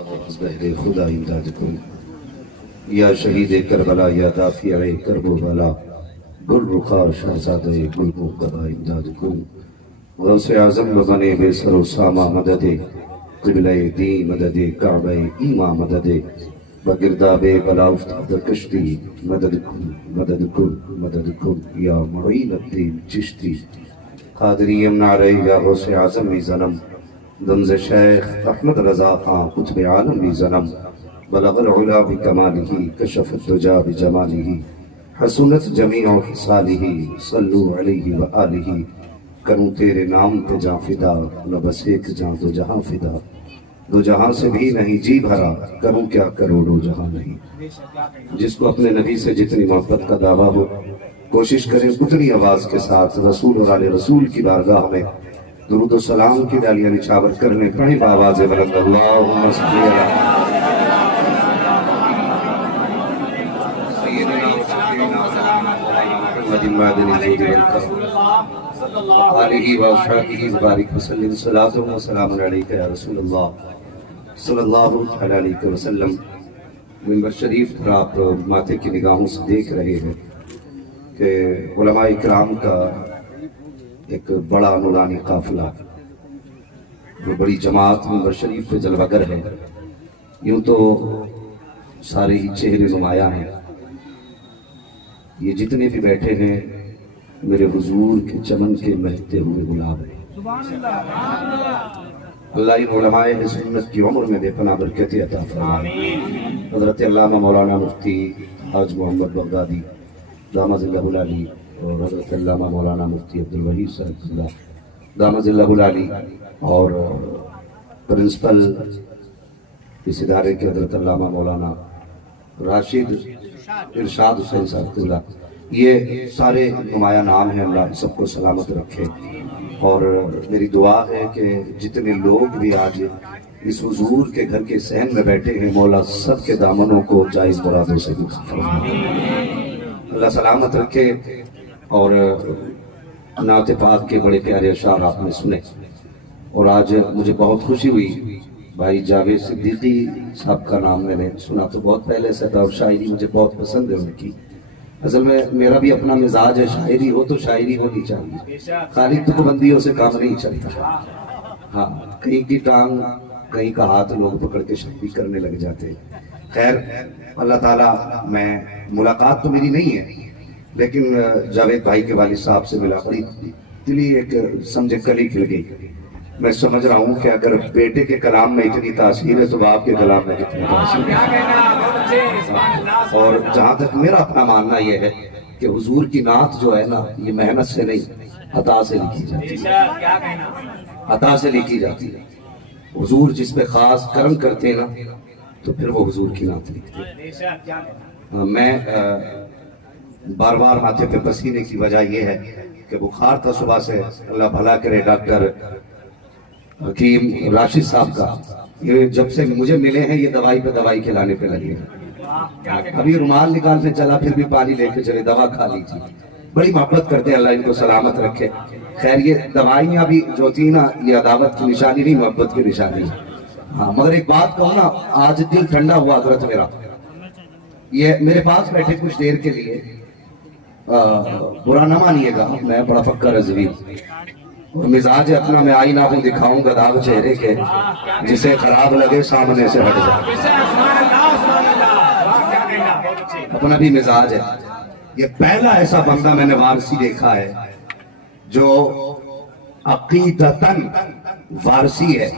بہر خدا امداد کن یا شہید کربلا یا دافع کرب و بلا گل رخا شہزادہ گل مقتبہ امداد کن غوث اعظم بنے بے سر و سامہ مدد قبلہ دین مدد کعبہ ایمہ مدد بگرداب بلا افتاد کشتی مدد کن مدد کن مدد کن یا معین الدین چشتی قادری امنا رہی یا غوث اعظم بھی زنم دمز شیخ احمد رضا خان قطب عالم بھی زنم بلغ العلا بکمالہ کشف الدجا بجمالہ حسنت جمیع خصالہ صلو علیہ وآلہ کروں تیرے نام پہ جاں فدا نہ بس ایک جاں دو جہاں فدا دو جہاں سے بھی نہیں جی بھرا کروں کیا کروڑوں جہاں نہیں جس کو اپنے نبی سے جتنی محبت کا دعویٰ ہو کوشش کریں اتنی آواز کے ساتھ رسول اور آل رسول کی بارگاہ میں درود و سلام کی ڈالیاں نچھاور کرنے پڑھیں بآواز بلند اللہم صلی اللہ سیدنا و سیدنا محمد معدن الجود والکرم آلہ و اصحابہ مبارک وسلم صلاۃ و سلام علیکہ یا رسول اللہ صلی اللہ علیہ وسلم۔ منبر شریف پر آپ ماتھے کی نگاہوں سے دیکھ رہے ہیں کہ علماء اکرام کا ایک بڑا نورانی قافلہ وہ بڑی جماعت منبر شریف پہ جلوہ گر ہے۔ یوں تو سارے ہی چہرے نمایاں ہیں، یہ جتنے بھی بیٹھے ہیں میرے حضور کے چمن کے مہکتے ہوئے گلاب ہیں۔ اللہ ان علماء سنت کی عمر میں بے پناہ برکت عطا فرمائے۔ حضرت علامہ مولانا مفتی حاج محمد بغدادی دامت اللہ العالی اور حضرت علامہ مولانا مفتی عبدالوحید صاحب اللہ دامت اللہ العالی اور پرنسپل اس ادارے کے حضرت علامہ مولانا راشد ارشاد حسین صاحب اللہ، یہ سارے نمایاں نام ہیں، اللہ سب کو سلامت رکھے۔ اور میری دعا ہے کہ جتنے لوگ بھی آج اس حضور کے گھر کے صحن میں بیٹھے ہیں مولا سب کے دامنوں کو جائز مرادوں سے اللہ سلامت رکھے۔ اور نعت پاک کے بڑے پیارے اشعار آپ نے سنے، اور آج مجھے بہت خوشی ہوئی، بھائی جاوید صدیقی صاحب کا نام میں نے سنا تو بہت پہلے سے تھا، اور شاعری مجھے بہت پسند ہے ان کی۔ اصل میں میرا بھی اپنا مزاج ہے، شاعری ہو تو شاعری ہونی چاہیے، خالی تو بندیوں سے کام نہیں چلتا۔ ہاں، کہیں کی ٹانگ کہیں کا ہاتھ لوگ پکڑ کے شکتی کرنے لگ جاتے ہیں۔ خیر اللہ تعالیٰ، میں ملاقات تو میری نہیں ہے لیکن جاوید بھائی کے والد صاحب سے ملا، بڑی دلی ایک سمجھے کلی کھل گئی۔ میں سمجھ رہا ہوں کہ اگر بیٹے کے کلام میں اتنی تاثیر ہے تو باپ کے کلام میں کتنی تاثیر ہے۔ اور جہاں تک میرا اپنا ماننا یہ ہے کہ حضور کی نعت جو ہے نا، یہ محنت سے نہیں عطا سے لکھی جاتی ہے، عطا سے لکھی جاتی ہے۔ حضور جس پہ خاص کرم کرتے ہیں نا تو پھر وہ حضور کی نعت لکھتے ہیں۔ میں بار بار ماتھے پہ پسینے کی وجہ یہ ہے کہ بخار تھا صبح سے، اللہ بھلا کرے ڈاکٹر حکیم راشد صاحب کا، یہ جب سے مجھے ملے ہیں یہ دوائی پہ دوائی کھلانے پہ لگے ہیں۔ ابھی رومال نکالنے چلا پھر بھی پانی لے کے چلے، دوا کھا لی تھی، بڑی محبت کرتے ہیں، اللہ ان کو سلامت رکھے۔ خیر یہ دوائیاں بھی جو تھی نا، یہ عداوت کی نشانی نہیں، محبت کی نشانی ہے۔ ہاں مگر ایک بات کہوں نا، آج دل ٹھنڈا ہوا حضرت میرا، یہ میرے پاس بیٹھے کچھ دیر کے لیے، برا نہ مانیے گا، میں بڑا پکا رضوی اور مزاج اپنا میں آئینہ ہوں، دکھاؤں گا داغ چہرے کے، جسے خراب لگے سامنے سے ہٹ جائے، اپنا بھی مزاج ہے۔ یہ پہلا ایسا بندہ میں نے وارسی دیکھا ہے جو عقیدتاً وارسی ہے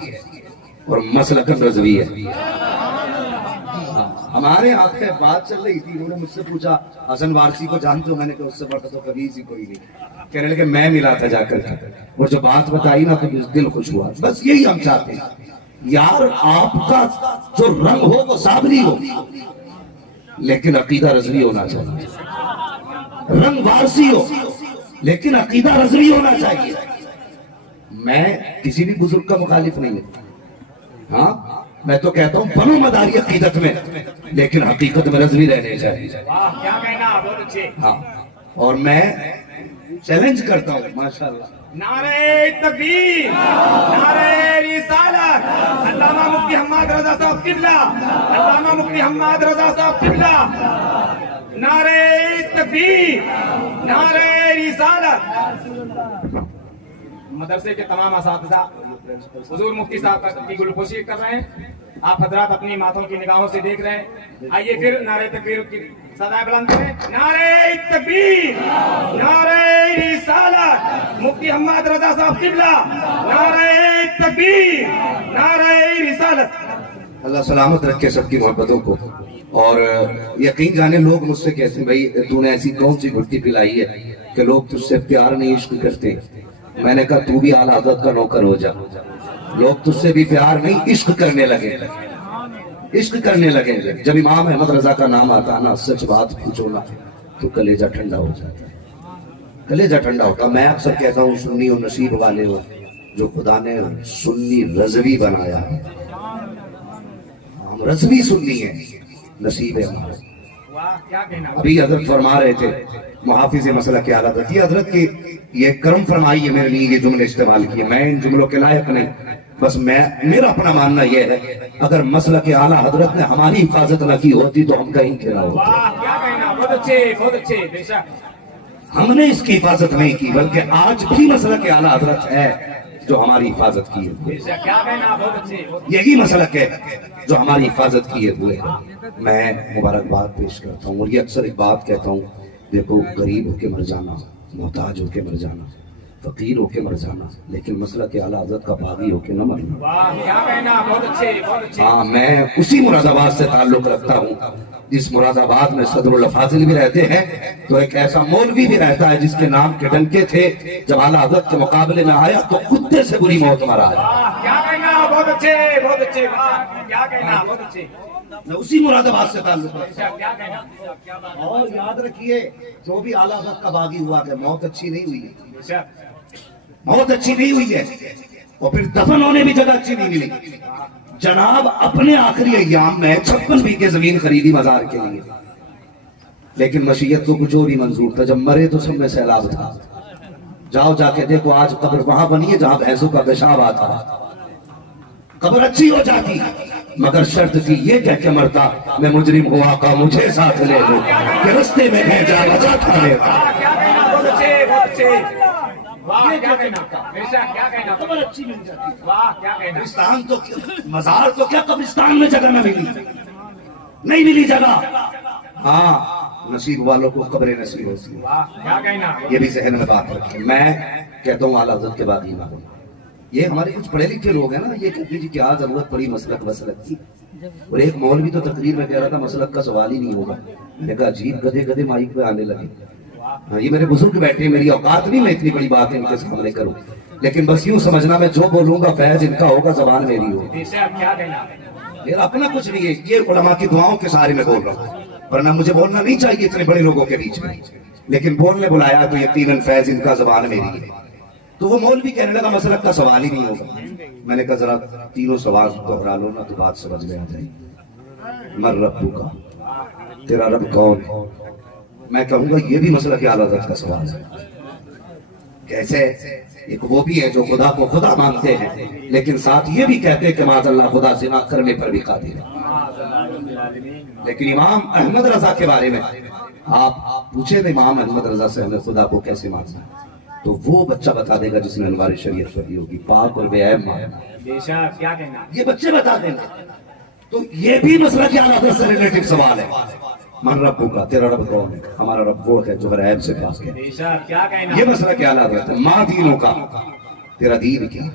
اور مسلکاً رضوی ہے۔ ہمارے ہاتھ میں بات چل رہی تھی، انہوں نے مجھ سے پوچھا حسن وارسی کو جانتے ہو؟ میں نے کہا اس سے بڑا تو کبھی ہی کوئی نہیں۔ کہنے لگے میں ملا تھا جا کر کے، اور جو بات بتائی نا تو دل خوش ہوا۔ بس یہی ہم چاہتے ہیں یار، آپ کا جو رنگ ہو وہ صابری ہو لیکن عقیدہ رضوی ہونا چاہیے، رنگ وارسی ہو لیکن عقیدہ رضوی ہونا چاہیے۔ میں کسی بھی بزرگ کا مخالف نہیں ہوں، ہاں میں تو کہتا ہوں بنو مداری عقیدت میں لیکن حقیقت میں رضوی رہنے چاہیے۔ ہاں، اور میں چیلنج کرتا ہوں ماشاءاللہ नारे तकबीर, नारे रिसालत, अल्लामा मुफ्ती हम्माद रजा साहब किबला, अल्लामा मुफ्ती हम्माद रजा साहब किबला, नारे तकबीर, नारे रिसालत। मदरसे के तमाम असातिज़ा हुजूर मुफ्ती साहब की गुलपोशी कर रहे हैं, आप हजरात अपनी माथों की निगाहों से देख रहे हैं। आइए फिर नारे तकबीर की सदाएं बुलंद करें। नारे तकबीर, नारे रिसालत, मुफ्ती हम्माद रजा साहब किबला, नारे तकबीर, नारे रिसालत। अल्लाह सलामत रखे सबकी मोहब्बतों को। और यकीन जाने लोग मुझसे कहते हैं भाई तूने ऐसी कौन सी घुट्टी पिलाई है कि लोग तुझसे प्यार नहीं इश्क करते। मैंने कहा तू भी आला हज़रत का नौकर हो जा, लोग तुझसे भी प्यार नहीं इश्क करने लगे, इश्क करने लगे। जब इमाम अहमद रजा का नाम आता ना, सच बात पूछो ना तो कलेजा ठंडा हो जाता है, कलेजा ठंडा होता। मैं अक्सर कहता हूँ सुन्नी और नसीब वाले हो जो खुदा ने सुन्नी रजवी बनाया है, हम रजवी सुन्नी है, नसीब है हमारा। अभी हजरत फरमा रहे थे मुहाफिज मसला के आला हज़रत, ये हजरत की ये करम फरमाई है मेरे लिए, ये जुमले इस्तेमाल किए। मैं इन जुमलों के लायक नहीं, बस मेरा अपना मानना यह है अगर मसला के आला हजरत ने हमारी हिफाजत न की होती तो हम कहीं के ना होते। बहुत अच्छे, बहुत अच्छे, बेशक। हमने इसकी हिफाजत नहीं की, बल्कि आज भी मसला के आला हजरत है जो हमारी हिफाजत किए हुए, यही मसला है जो हमारी हिफाजत किए हुए है। मैं मुबारकबाद पेश करता हूँ। और ये अक्सर एक बात कहता हूँ, देखो गरीब होके मर जाना, मोहताज होके मर जाना, फकीर होके मर जाना, लेकिन मसला के आला हज़रत का बागी होके न मरना। हाँ, मैं उसी मुरादाबाद से ताल्लुक रखता हूँ जिस मुरादाबाद में सदरुल फाजिल भी रहते हैं, तो एक ऐसा मौलवी भी रहता है जिसके नाम के डंके थे, जब आला हज़रत के मुकाबले में आया तो कुत्ते से बुरी मौत मरा है। बहुत अच्छे, बहुत अच्छे, क्या कहना, बहुत अच्छे। मैं उसी मुरादाबाद से ताल्लुक रखता हूं। और याद रखिए जो भी आला हज़रत का बागी हुआ है, मौत अच्छी नहीं हुई है, मौत अच्छी नहीं हुई है, और फिर दफन होने भी जगह अच्छी नहीं मिली। जनाब अपने आखिरी अय्याम में 56 बीघे जमीन खरीदी मजार के लिए, लेकिन मशीयत को कुछ और ही मंजूर था। जब मरे तो सब में सैलाब था। जाओ जाके देखो आज कब्र वहां बनी है जहां भैंसों का पेशाब आता। कब्र अच्छी हो जाती मगर शर्त थी ये कह के मरता मैं मुजरिम हुआ का मुझे साथ ले लो कि रस्ते में भेजा वजह था लेगा। कब्रिस्तान तो मजार तो क्या, कब्रिस्तान में जगह न मिली, नहीं मिली जगह। हाँ, नसीब वालों को कब्रें नसीब होती है, ये भी जहन में बात रखें। मैं कहता हूँ आला हज़रत के बागी ना हो। ये हमारे कुछ पढ़े लिखे लोग हैं ना, ये कहते हैं क्या जरूरत पड़ी मसलक वसलक की। और एक मौलवी तो तकरीर में कह रहा था मसलक का सवाल ही नहीं होगा। मैंने कहा अजीब, गधे गधे माइक पे आने लगे। हाँ, ये मेरे बुजुर्ग बैठे, मेरी औकात नहीं मैं इतनी बड़ी बात इनके सामने करूं, लेकिन बस यूं समझना मैं जो बोलूंगा फैज इनका होगा, जबान मेरी होगी, मेरा अपना कुछ नहीं है। ये उलमा की दुआओं के सहारे में बोल रहा हूँ, वरना मुझे बोलना नहीं चाहिए इतने बड़े लोगों के बीच में, लेकिन बोलने बुलाया तो यकीनन फैज इनका, जबान मेरी है। तो वो मौलवी कहने लगा मसलक का सवाल ही नहीं होगा। मैंने कहा जरा तीनों सवाल दोहरा लो ना तो बात समझ में आ जाएगी। मर रब्बू का, तेरा रब कौन है? मैं कहूंगा ये भी मसला के आला हज़रत का सवाल है। कैसे? एक वो भी है जो खुदा को खुदा मानते हैं, लेकिन साथ ये भी कहते हैं कि माज़अल्लाह खुदा से ना करने पर भी कादिर है। लेकिन इमाम अहमद रजा के बारे में आप पूछे थे इमाम अहमद रजा से हमें खुदा को कैसे मानना है, तो वो बच्चा बता देगा जिसने अनवार शरीयत पढ़ी होगी, पाक और बेऐब मानना। क्या कहना, ये बच्चे बता देंगे। तो ये भी मसला के आला हज़रत से रिलेटेड सवाल है। मन रब्बू का, तेरा रब कौन है? हमारा रब वो है जो गैब से पाक है। क्या कहना, ये मसला क्या आला हज़रत है। माँ दीनों का, तेरा दीन क्या है?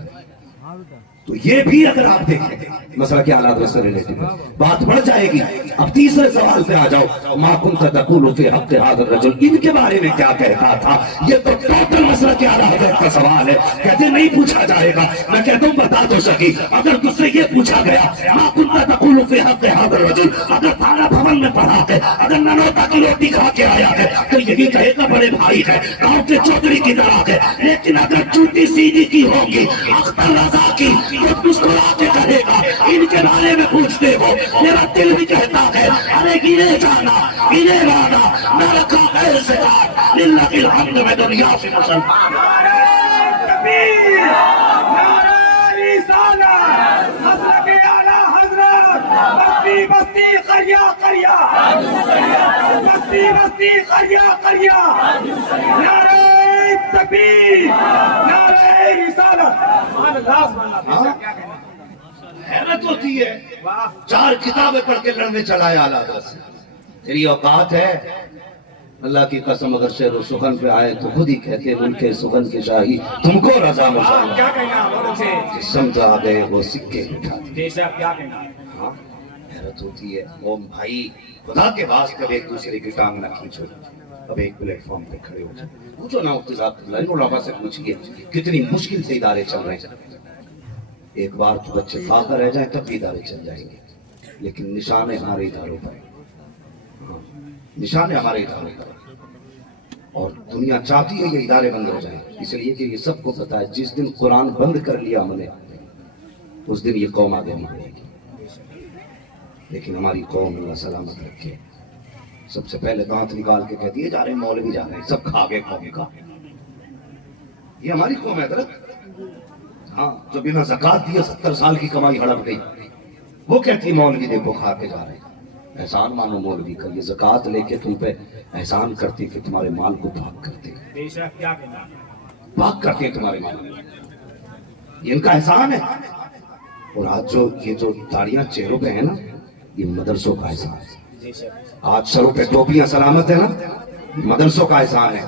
तो ये भी अगर आप देखें मसला के हालात से रिलेटेड बात बढ़ जाएगी। अब तीसरे सवाल पे आ जाओ, मा कुंता तक़ूलु फ़ी हक़्क़ि हाज़ा रजुल, इनके बारे में क्या कहता था? ये तो टोटल मसला के हालात का सवाल है। कहते नहीं पूछा जाएगा। मैं कहता हूँ बता तो सकी, अगर तुझसे ये पूछा गया मा कुंता तक़ूलु फ़ी हक़्क़ि हाज़ा रजुल, अगर थाना भवन में पढ़ा के अगर ननौता की रोटी खा के आया है तो यही कहेगा बड़े भाई है, गाँव के चौधरी की तरह है। लेकिन अगर चूटी सीधी की होगी अख्तर रजा की तो मुस्कुरा के कहेगा इनके बारे में पूछते हो। मेरा दिल भी कहता है अरे गिरे जाना गिरे गाना, मैं रखा ऐसे लिल्लाहिल हम्द में दुनिया से मुसलमान। तकबीर, नारे रिसालत, हज़रत आला हज़रत, बस्ती बस्ती करिया करिया, बस्ती बस्ती करिया करिया, नारे तकबीर, नारे रिसालत। सुभान अल्लाह, सुभान अल्लाह। बेशक क्या कहना। हैरत होती है, वाह, 4 किताबें पढ़ के लड़ने चला है आला हज़रत से। तेरी औकात है? अल्लाह की कसम अगर शेर सुखन पे आए तो खुद ही कहते मुल्के सुखन की शाही तुमको रजा वाह, मुशाह। क्या कहना बहुत अच्छे। समझ आ गए वो सिक्के उठा दिए। बेशक क्या कहना। हाँ, हैरत होती है। ओ भाई, खुदा के वास्ते अब एक दूसरे की टांग ना खींचो, अब एक प्लेटफॉर्म पे खड़े हो जाओ। पूछो ना उलमा से पूछिए कितनी मुश्किल से इदारे चल रहे हैं। एक बार तो बच्चे फाका रह जाए तब भी इदारे चल जाएंगे, लेकिन निशान है हमारे इदारों पर। हाँ, निशान है हमारे इदारों पर, और दुनिया चाहती है ये इदारे बंद हो जाए, इसलिए कि ये सबको पता है जिस दिन कुरान बंद कर लिया हमने उस दिन ये कौम आगे नहीं बढ़ेगी। लेकिन हमारी कौम अल्लाह सलामत रखे। सबसे पहले दांत निकाल के कहती है जा रहे मौलवी जा रहे, सब खा गए कौम का। ये हमारी कौम है दरअसल। हाँ, जो बिना ज़कात दिए 70 साल की कमाई हड़प गई, वो कहती है मौलवी देखो खा के जा रहे। एहसान मानो मौलवी का, ये ज़कात लेके तुम पे एहसान करती कि तुम्हारे माल को पाक करते, बेशक क्या कहना। पाक करते हैं तुम्हारे माल को, ये इनका एहसान है। और आज जो ये जो दाढ़ियां चेहरों पे है ना, ये मदरसों का एहसान है। आज सरों पे टोपियां सलामत है ना, मदरसों का एहसान है।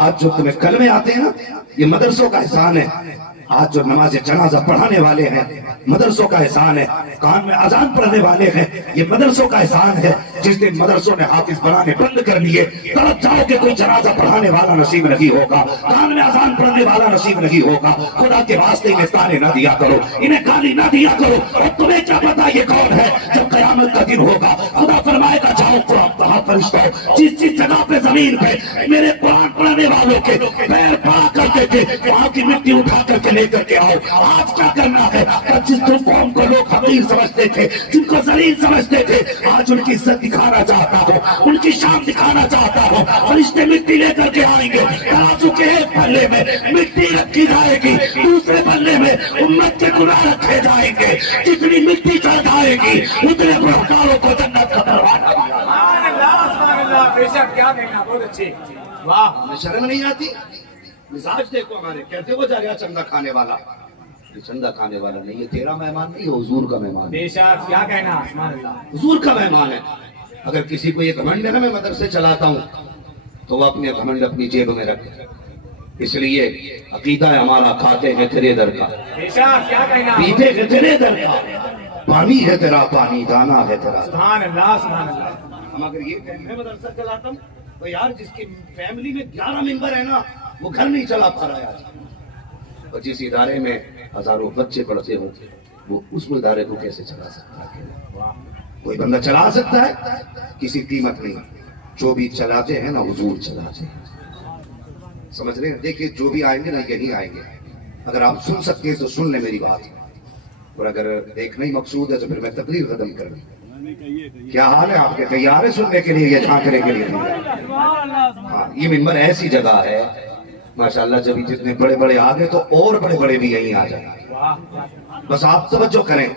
आज जो तुम्हें कलमे आते हैं ना, ये मदरसों का एहसान है। आज जो नमाज जनाजा पढ़ाने वाले हैं, मदरसों का एहसान है। कान में अजान पढ़ने वाले हैं, ये मदरसों का एहसान है। जिस दिन मदरसों ने हाफिज बनाने बंद कर लिए, तड़प जाओगे कोई जनाजा पढ़ाने वाला नसीब नहीं होगा, कान में अजान पढ़ने वाला नसीब नहीं होगा। खुदा के वास्ते इन्हें ताने न दिया करो, इन्हें गाली न दिया करो। और तुम्हें क्या पता ये कौन है? जब कयामत का दिन होगा खुदा फरमाएगा जाओ कुरान कहा फरिश्तों, जिस जिस जगह पे जमीन पे मेरे कुरान पढ़ने वालों के पैर पड़ा करते थे वहां की मिट्टी उठा करके लेकर के आओ। आज क्या करना है? जिस कौम को लोग हकीर समझते थे, जिनको जलील समझते थे, आज उनकी इज्जत दिखाना चाहता हूँ, उनकी शान दिखाना चाहता हूँ। और इसमें मिट्टी लेकर के आएंगे, तराजू के एक पल्ले में मिट्टी रखी जाएगी, दूसरे पल्ले में उम्मत के गुनाह रखे जाएंगे। जितनी मिट्टी चढ़ जाएगी उतने गुनहगारों को जन्नत का दरवाजा। सुभान अल्लाह, सुभान अल्लाह। बेशक क्या कहना, बहुत अच्छे। वाह, हमें शर्म नहीं आती? मिजाज देखो हमारे, कहते वो जा रहा चंदा खाने वाला। ये चंदा खाने वाला नहीं, ये तेरा मेहमान नहीं, ये हुजूर का मेहमान है। बेशक क्या कहना। सुभान अल्लाह। हुजूर का मेहमान है। अगर किसी को ये घमंड है ना मैं मदरसे चलाता हूँ, तो वो अपने घमंड अपनी जेब में रखे। इसलिए अकीदा है हमारा, खाते हैं तेरे दर का, बेशक क्या कहना। पीते हैं तेरे दर का, पानी है तेरा पानी, दाना है तेरा। सुभान अल्लाह, सुभान अल्लाह। हम अगर ये कहें मैं मदरसा चलाता हूँ, तो यार जिसकी फैमिली में 11 मेंबर है ना, वो घर नहीं चला पा रहा है आज। और जिस इदारे में हजारों बच्चे पढ़ते हो, वो उस इदारे को कैसे चला सकता है? कोई बंदा चला सकता है? किसी कीमत नहीं। जो भी चलाते हैं ना हुजूर चलाते हैं, समझ रहे हैं? देखिए जो भी आएंगे ना यही आएंगे। अगर आप सुन सकते हैं तो सुन ले मेरी बात, और अगर देखना ही मकसूद है तो फिर मैं तकरीर खत्म कर दूं। क्या हाल है आपके? तैयार है सुनने के लिए या झांकने के लिए? हाँ, ये मिंबर ऐसी जगह है माशाल्लाह, जब जितने बड़े बड़े आ गए तो और बड़े बड़े भी यहीं आ जाए। बस आप तवज्जो करें,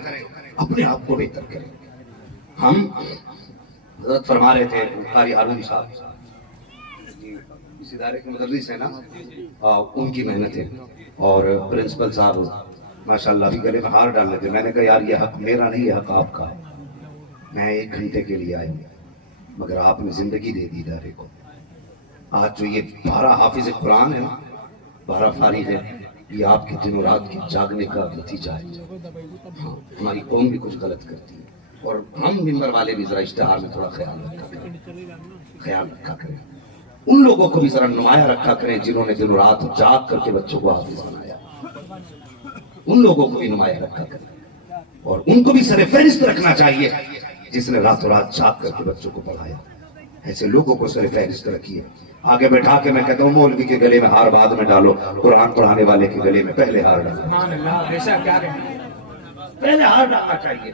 अपने आप को बेहतर करें। हम हजरत फरमा रहे थे कारी हारून साहब, इस इदारे के मुदर्रिस है ना, उनकी मेहनत है। और प्रिंसिपल साहब माशाल्लाह भी गले में हार डाल लेते। मैंने कहा यार ये हक मेरा नहीं है, हक आपका है। मैं 1 घंटे के लिए आया हूँ, मगर आपने जिंदगी दे दी इदारे को। आज जो ये 12 हाफिज कुरान है ना, 12 फारिग है, ये आपके दिनों रात की जागने का नतीजा है। हाँ, हमारी कौम भी कुछ गलत करती है, और हम मिंबर वाले भी जरा इश्तिहार में थोड़ा ख्याल रखा करें। उन लोगों को भी जरा नुमाया रखा करें जिन्होंने दिनों रात जाग करके बच्चों को हाफिज बनाया। उन लोगों को भी नुमाया रखा करें, और उनको भी सरे फहरिस्त रखना चाहिए जिसने रातों रात जाग करके बच्चों को पढ़ाया। ऐसे लोगों को सरे फहरिस्त रखिए। आगे बैठा के मैं कहता हूँ मौलवी के गले में हार बाद में डालो, कुरान पढ़ाने वाले के गले में पहले हार डालो। सुभान अल्लाह। बेशक क्या कहना। पहले हार डालना चाहिए।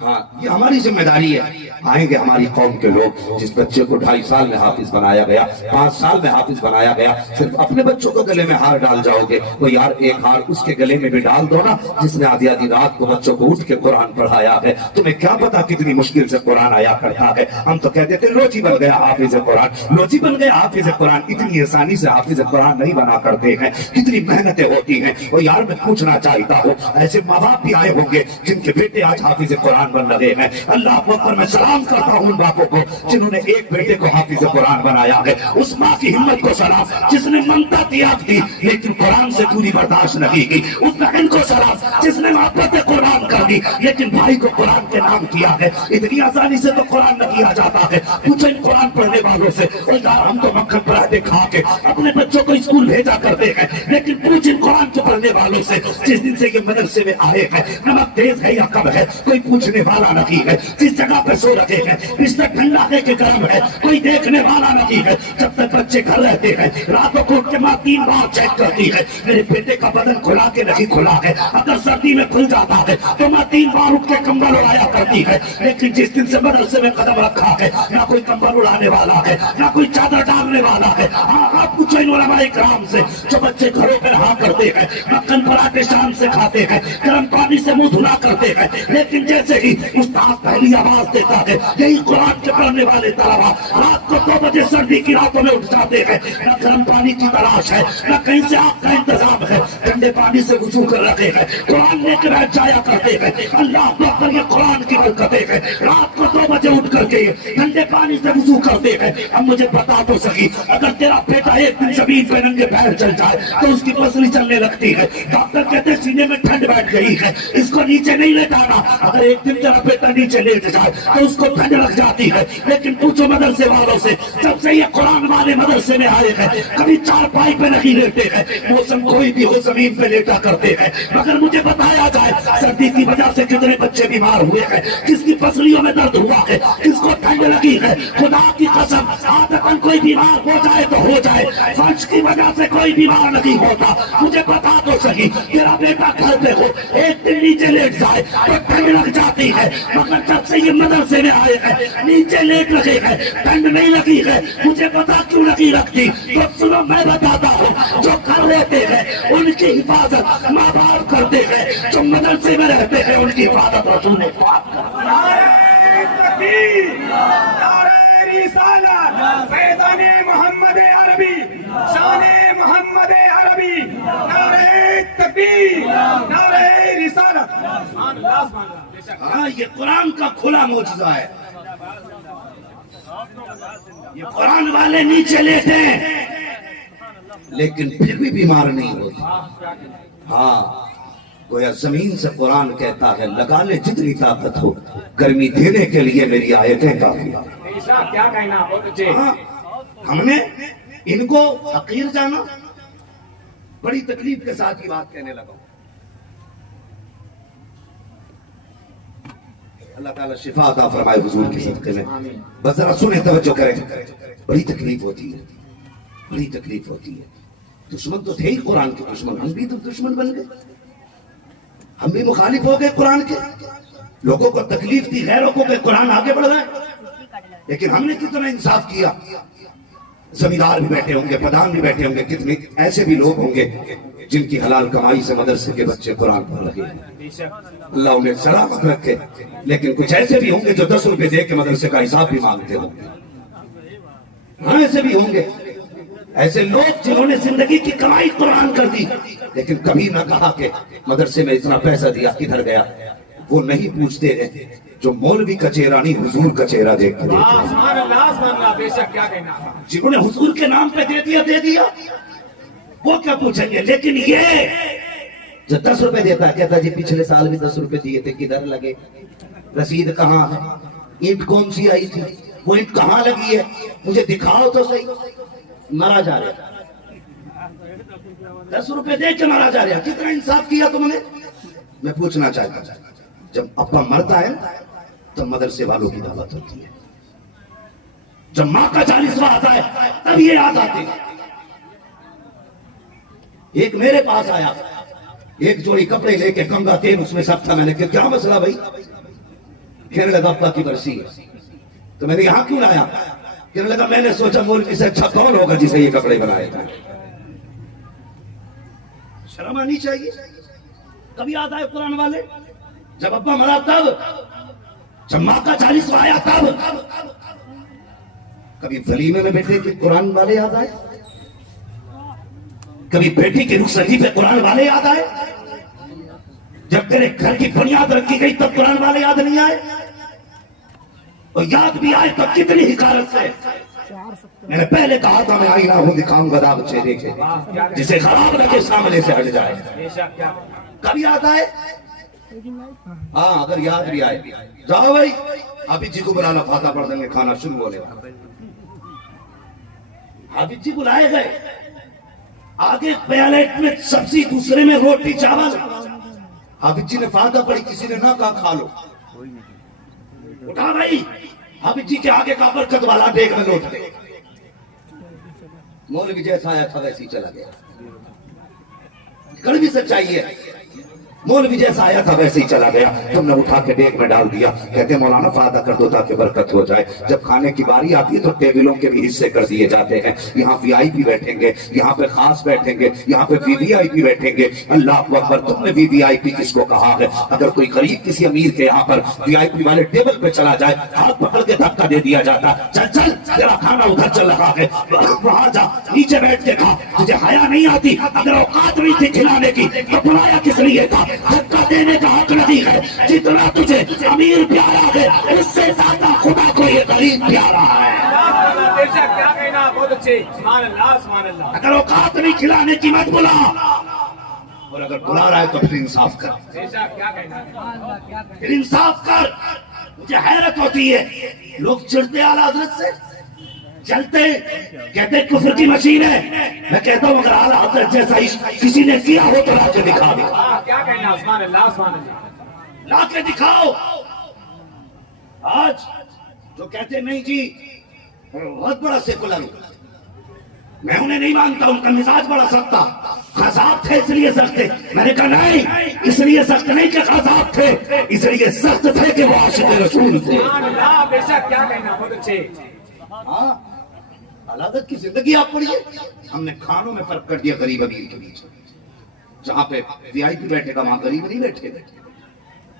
ہاں یہ ہماری ذمہ داری ہے. آئیں گے ہماری قوم کے لوگ، جس بچے کو 2.5 سال میں حافظ بنایا گیا، 5 سال میں حافظ بنایا گیا، صرف اپنے بچوں کو گلے میں ہار ڈال جاؤ گے. وہ یار ایک ہار اس کے گلے میں بھی ڈال دو نا جس نے آدھی آدھی رات کو بچوں کو اٹھ کے قرآن پڑھایا ہے. تمہیں کیا پتا کتنی مشکل سے قرآن آیا کرتا ہے. ہم تو کہتے تھے لوچی بن گیا حافظ قرآن، لوچی بن گیا حافظ قرآن. اتنی آسانی سے حافظ قرآن نہیں بنا کرتے ہیں، کتنی محنتیں ہوتی ہیں. وہ یار میں پوچھنا چاہتا ہوں، ایسے ماں باپ بھی آئے ہوں گے جن کے بیٹے آج حافظ قرآن بن رہے ہیں. اللہ اکبر. میں سلام کرتا ہوں ان باپوں کو جنہوں نے ایک بیٹے کو حافظ قرآن بنایا ہے. اس ماں کی ہمت کو سلام جس نے ممتا تیاگ دی لیکن قرآن سے دوری برداشت نہیں کی. اس بہن کو سلام جس نے محبت قرآن کر دی لیکن بھائی کو قرآن کے نام کیا ہے. اتنی آسانی سے تو قرآن نہ کیا جاتا ہے. پوچھیں قرآن پڑھنے والوں سے، ہم تو مکھن پراٹھے کھا کے اپنے بچوں کو اسکول بھیجا کرتے ہیں، لیکن پوچھیں قرآن کے پڑھنے والوں سے جس دن سے یہ مدرسے میں آئے ہیں نمک تیز ہے یا کم ہے کوئی پوچھنے والا نہیں ہے. جس جگہ پہ سو رہے ہیں بستر ٹھنڈا ہے کہ گرم ہے کوئی دیکھنے والا نہیں ہے. جب تک بچے گھر رہتے ہیں راتوں کو اٹھ کے ماں 3 بار چیک کرتی ہے میرے بیٹے کا بدن کھلا کے نہیں کھلا ہے. اگر سردی میں کھل جاتا ہے تو ماں 3 بار اٹھ کے کمبل اڑایا کرتی ہے. لیکن جس دن سے مدرسے میں قدم رکھا ہے نہ کوئی کمبل اڑانے والا ہے نہ کوئی چادر ڈالنے والا ہے. ہاں آپ پوچھیں علماء کرام سے جو بچے گھروں پہ رہا کرتے ہیں مکھن پراٹھے شام سے کھاتے ہیں گرم پانی سے منہ دھلا کرتے ہیں، لیکن جیسے ہی استاد پہلی آواز دیتا ہے یہی قرآن کے پڑھنے والے طلبا رات کو 2 بجے سردی کی راتوں میں اٹھ جاتے ہیں. نہ گرم پانی کی تلاش ہے نہ کہیں سے آگ کا انتظام ہے، ٹھنڈے پانی سے وضو کر رکھے ہیں قرآن لے کے بیٹھ جایا کرتے ہیں. اللہ اکبر. یہ قرآن کی برکتیں ہیں. رات کو 2 بجے اٹھ کر کے ٹھنڈے پانی سے وضو کرتے ہیں. اب مجھے بتا تو سکی اگر تیرا بیٹا ایک دن زمین پہ ننگے پیر چل جائے تو اس کی پسلی چلنے لگتی ہے. ڈاکٹر کہتے ہیں سینے میں ٹھنڈ بیٹھ گئی ہے اس کو نیچے نہیں لیٹانا. اگر ایک دن تیرا بیٹا نیچے لیٹ جائے تو اس کو ٹھنڈ لگ جاتی ہے. لیکن پوچھو مدرسے والوں سے جب سے یہ قرآن والے مدرسے میں آئے ہیں کبھی 4 پائی پہ نہیں لیٹے ہیں. موسم کوئی بھی ہو زمین پہ لیٹا کرتے ہیں. مگر مجھے بتایا جائے سردی کی وجہ سے کتنے بچے بیمار ہوئے ہیں، کس کی پسلیوں میں درد ہوا ہے، کس کو ٹھنڈ لگی ہے. خدا کی قسم عادتاً کوئی بیمار ہو جائے تو ہو جائے، فرش کی وجہ سے کوئی بیمار نہیں ہوتا. مجھے بتا تو صحیح تیرا بیٹا گھر پہ ہو ایک دن نیچے لیٹ جائے تو ٹھنڈ لگ جاتی ہے، مگر جب سے یہ مدرسے میں آئے ہیں نیچے لیٹ رہے ہیں ٹھنڈ نہیں لگی ہے. مجھے پتا کیوں نہیں لگتی تو سنو میں بتاتا ہوں. جو گھر رہتے ہیں ان کی حفاظت ماں باپ کرتے ہیں، جو مدرسے میں رہتے ہیں ان کی حفاظت رسول پاک کرتے رسالت فیضان محمد عربی شان محمد عربی نعرہ تکبیر نعرہ رسالت. ہاں یہ قرآن کا کھلا معجزہ ہے. یہ قرآن والے نیچے لیتے ہیں لیکن پھر بھی بیمار نہیں ہوتے. ہاں گویا زمین سے قرآن کہتا ہے لگا لے جتنی طاقت ہو، گرمی دینے کے لیے میری آیتیں کافی. کیا کہنا بہت اچھے. ہاں ہم نے ان کو حقیر جانا. بڑی تکلیف کے ساتھ یہ بات کہنے لگا. اللہ تعالیٰ شفا عطا فرمائے حضور کے صدقے میں. بس ذرا سنیں توجہ کریں. بڑی تکلیف ہوتی ہے، بڑی تکلیف ہوتی ہے. دشمن تو تھے ہی قرآن کے دشمن، ہم بھی تو دشمن بن گئے، ہم بھی مخالف ہو گئے قرآن کے. لوگوں کو تکلیف دی غیروں کو کہ قرآن آگے بڑھ رہا ہے. لیکن ہم نے کتنا انصاف کیا. زمیندار بھی بیٹھے ہوں گے، پردھان بھی بیٹھے ہوں گے، کتنے ایسے بھی لوگ ہوں گے جن کی حلال کمائی سے مدرسے کے بچے قرآن پڑھ رہے ہیں. اللہ انہیں سلامت رکھے. لیکن کچھ ایسے بھی ہوں گے جو 10 روپے دے کے مدرسے کا حساب بھی مانگتے ہوں گے. ہاں ایسے بھی ہوں گے، ایسے لوگ جنہوں نے زندگی کی کمائی قرآن کر دی لیکن کبھی نہ کہا کہ مدرسے میں اتنا پیسہ دیا کدھر گیا. وہ نہیں پوچھتے ہیں جو مولوی کا چہرہ نہیں حضور کا چہرہ دیکھ کر جنہوں نے حضور کے نام پہ دے دیا وہ کیا پوچھیں گے. لیکن یہ جو 10 روپے دیتا ہے کہتا جی پچھلے سال بھی 10 روپے دیے تھے کدھر لگے، رسید کہاں ہے، اینٹ کون سی آئی تھی، وہ اینٹ کہاں لگی ہے، مجھے دکھاؤ تو صحیح. مرا جا رہا 10 روپے دے کے مرا جا رہا. کتنا انصاف کیا تم نے. میں پوچھنا چاہتا ہوں جب ابا مرتا ہے تو مدرسے والوں کی دعوت ہوتی ہے، جب ماں کا 40واں آتا ہے تب یہ یاد آتے ہیں. ایک میرے پاس آیا ایک جوڑی کپڑے لے کے گنگا تیل اس میں سب تھا. میں نے کہا کیا مسئلہ بھائی، कहने लगा अब्बा की बरसी है। तो मैंने यहाँ क्यों लाया? कहने लगा मैंने सोचा मौलवी से अच्छा कौन होगा जिसे ये कपड़े बनाएगा। शर्म आनी चाहिए। कभी याद आए कुरान वाले, जब अब्बा मरा तब, जब माँ का 40वां आया तब, कभी वलीमे में बेटे के कुरान वाले याद आए? कभी बेटी के रुखसती पे कुरान वाले याद आए? जब तेरे घर की बुनियाद रखी गई तब कुरान वाले याद नहीं आए? और याद भी आए तो कितनी हिकारत से। मैंने पहले कहा था मैं आईना हूं, दिखाऊंगा दाग चेहरे के, जिसे खराब लगे सामने से हट जाए। कभी याद आए? हाँ, अगर याद भी आए, जाओ भाई हाफिज जी को बुला लो, फाता पढ़ देंगे, खाना शुरू हो लेगा। हाफिज जी बुलाए गए, आगे प्लेट में सब्जी, दूसरे में रोटी चावल। हाफिज जी ने फाता पढ़ी, किसी ने ना कहा खा लो। उठा भाई, हाफिज जी के आगे का बरकत वाला डेग में लौट गए। मौलवी जैसा आया था वैसे ही चला गया। कड़वी सच्चाई है, मौलवी जैसा आया था वैसे ही चला गया। तुमने उठा के डेग में डाल दिया। कहते मौलाना फायदा कर दो ताकि बरकत हो जाए। जब खाने की बारी आती है तो टेबलों के भी हिस्से कर दिए जाते हैं। यहाँ वीआईपी बैठेंगे, यहाँ पे खास बैठेंगे, यहाँ पे वीवीआईपी बैठेंगे। अल्लाह अकबर, तुमने वीवीआईपी किसको कहा है? अगर कोई गरीब किसी अमीर के यहाँ पर वीआईपी वाले टेबल पे चला जाए, हाथ पकड़ के धक्का दे दिया जाता, चल चल तेरा खाना उधर चल रहा है, वहां जा, नीचे बैठ के खा। तुझे हया नहीं आती? अगर औकात नहीं थी खिलाने की तो बुलाया किस लिए था? धक्का देने का हक नहीं है। जितना तुझे अमीर प्यारा है, उससे ज्यादा खुदा को ये गरीब प्यारा है। क्या कहना, बहुत अच्छे, सुभान अल्लाह, सुभान अल्लाह। अगर औकात नहीं खिलाने की मत बुला, और अगर बुला रहा है तो फिर इंसाफ कर। क्या कहना, फिर इंसाफ कर। मुझे हैरत होती है, लोग चिढ़ते आला हजरत से, चलते कहते कुफर की मशीन है। मैं कहता हूँ अगर आला हजरत जैसा इश्क किसी ने किया हो तो लाके दिखा दे। क्या कहना, सुभान अल्लाह, सुभान अल्लाह। लाके दिखाओ। आज जो कहते नहीं जी बहुत बड़ा सेकुलर, मैं उन्हें नहीं मानता, उनका मिजाज बड़ा सख्त था, खजाब थे इसलिए सख्त थे। मैंने कहा नहीं, इसलिए सख्त नहीं कि खजाब थे, इसलिए सख्त थे कि वो आशिक रसूल थे। बेशक, क्या कहना, बहुत अच्छे। हाँ, अलादत की जिंदगी आप पढ़िए। हमने खानों में फर्क कर दिया गरीब अमीर के बीच। जहां पे वीआईपी बैठेगा वहां गरीब नहीं बैठेगा,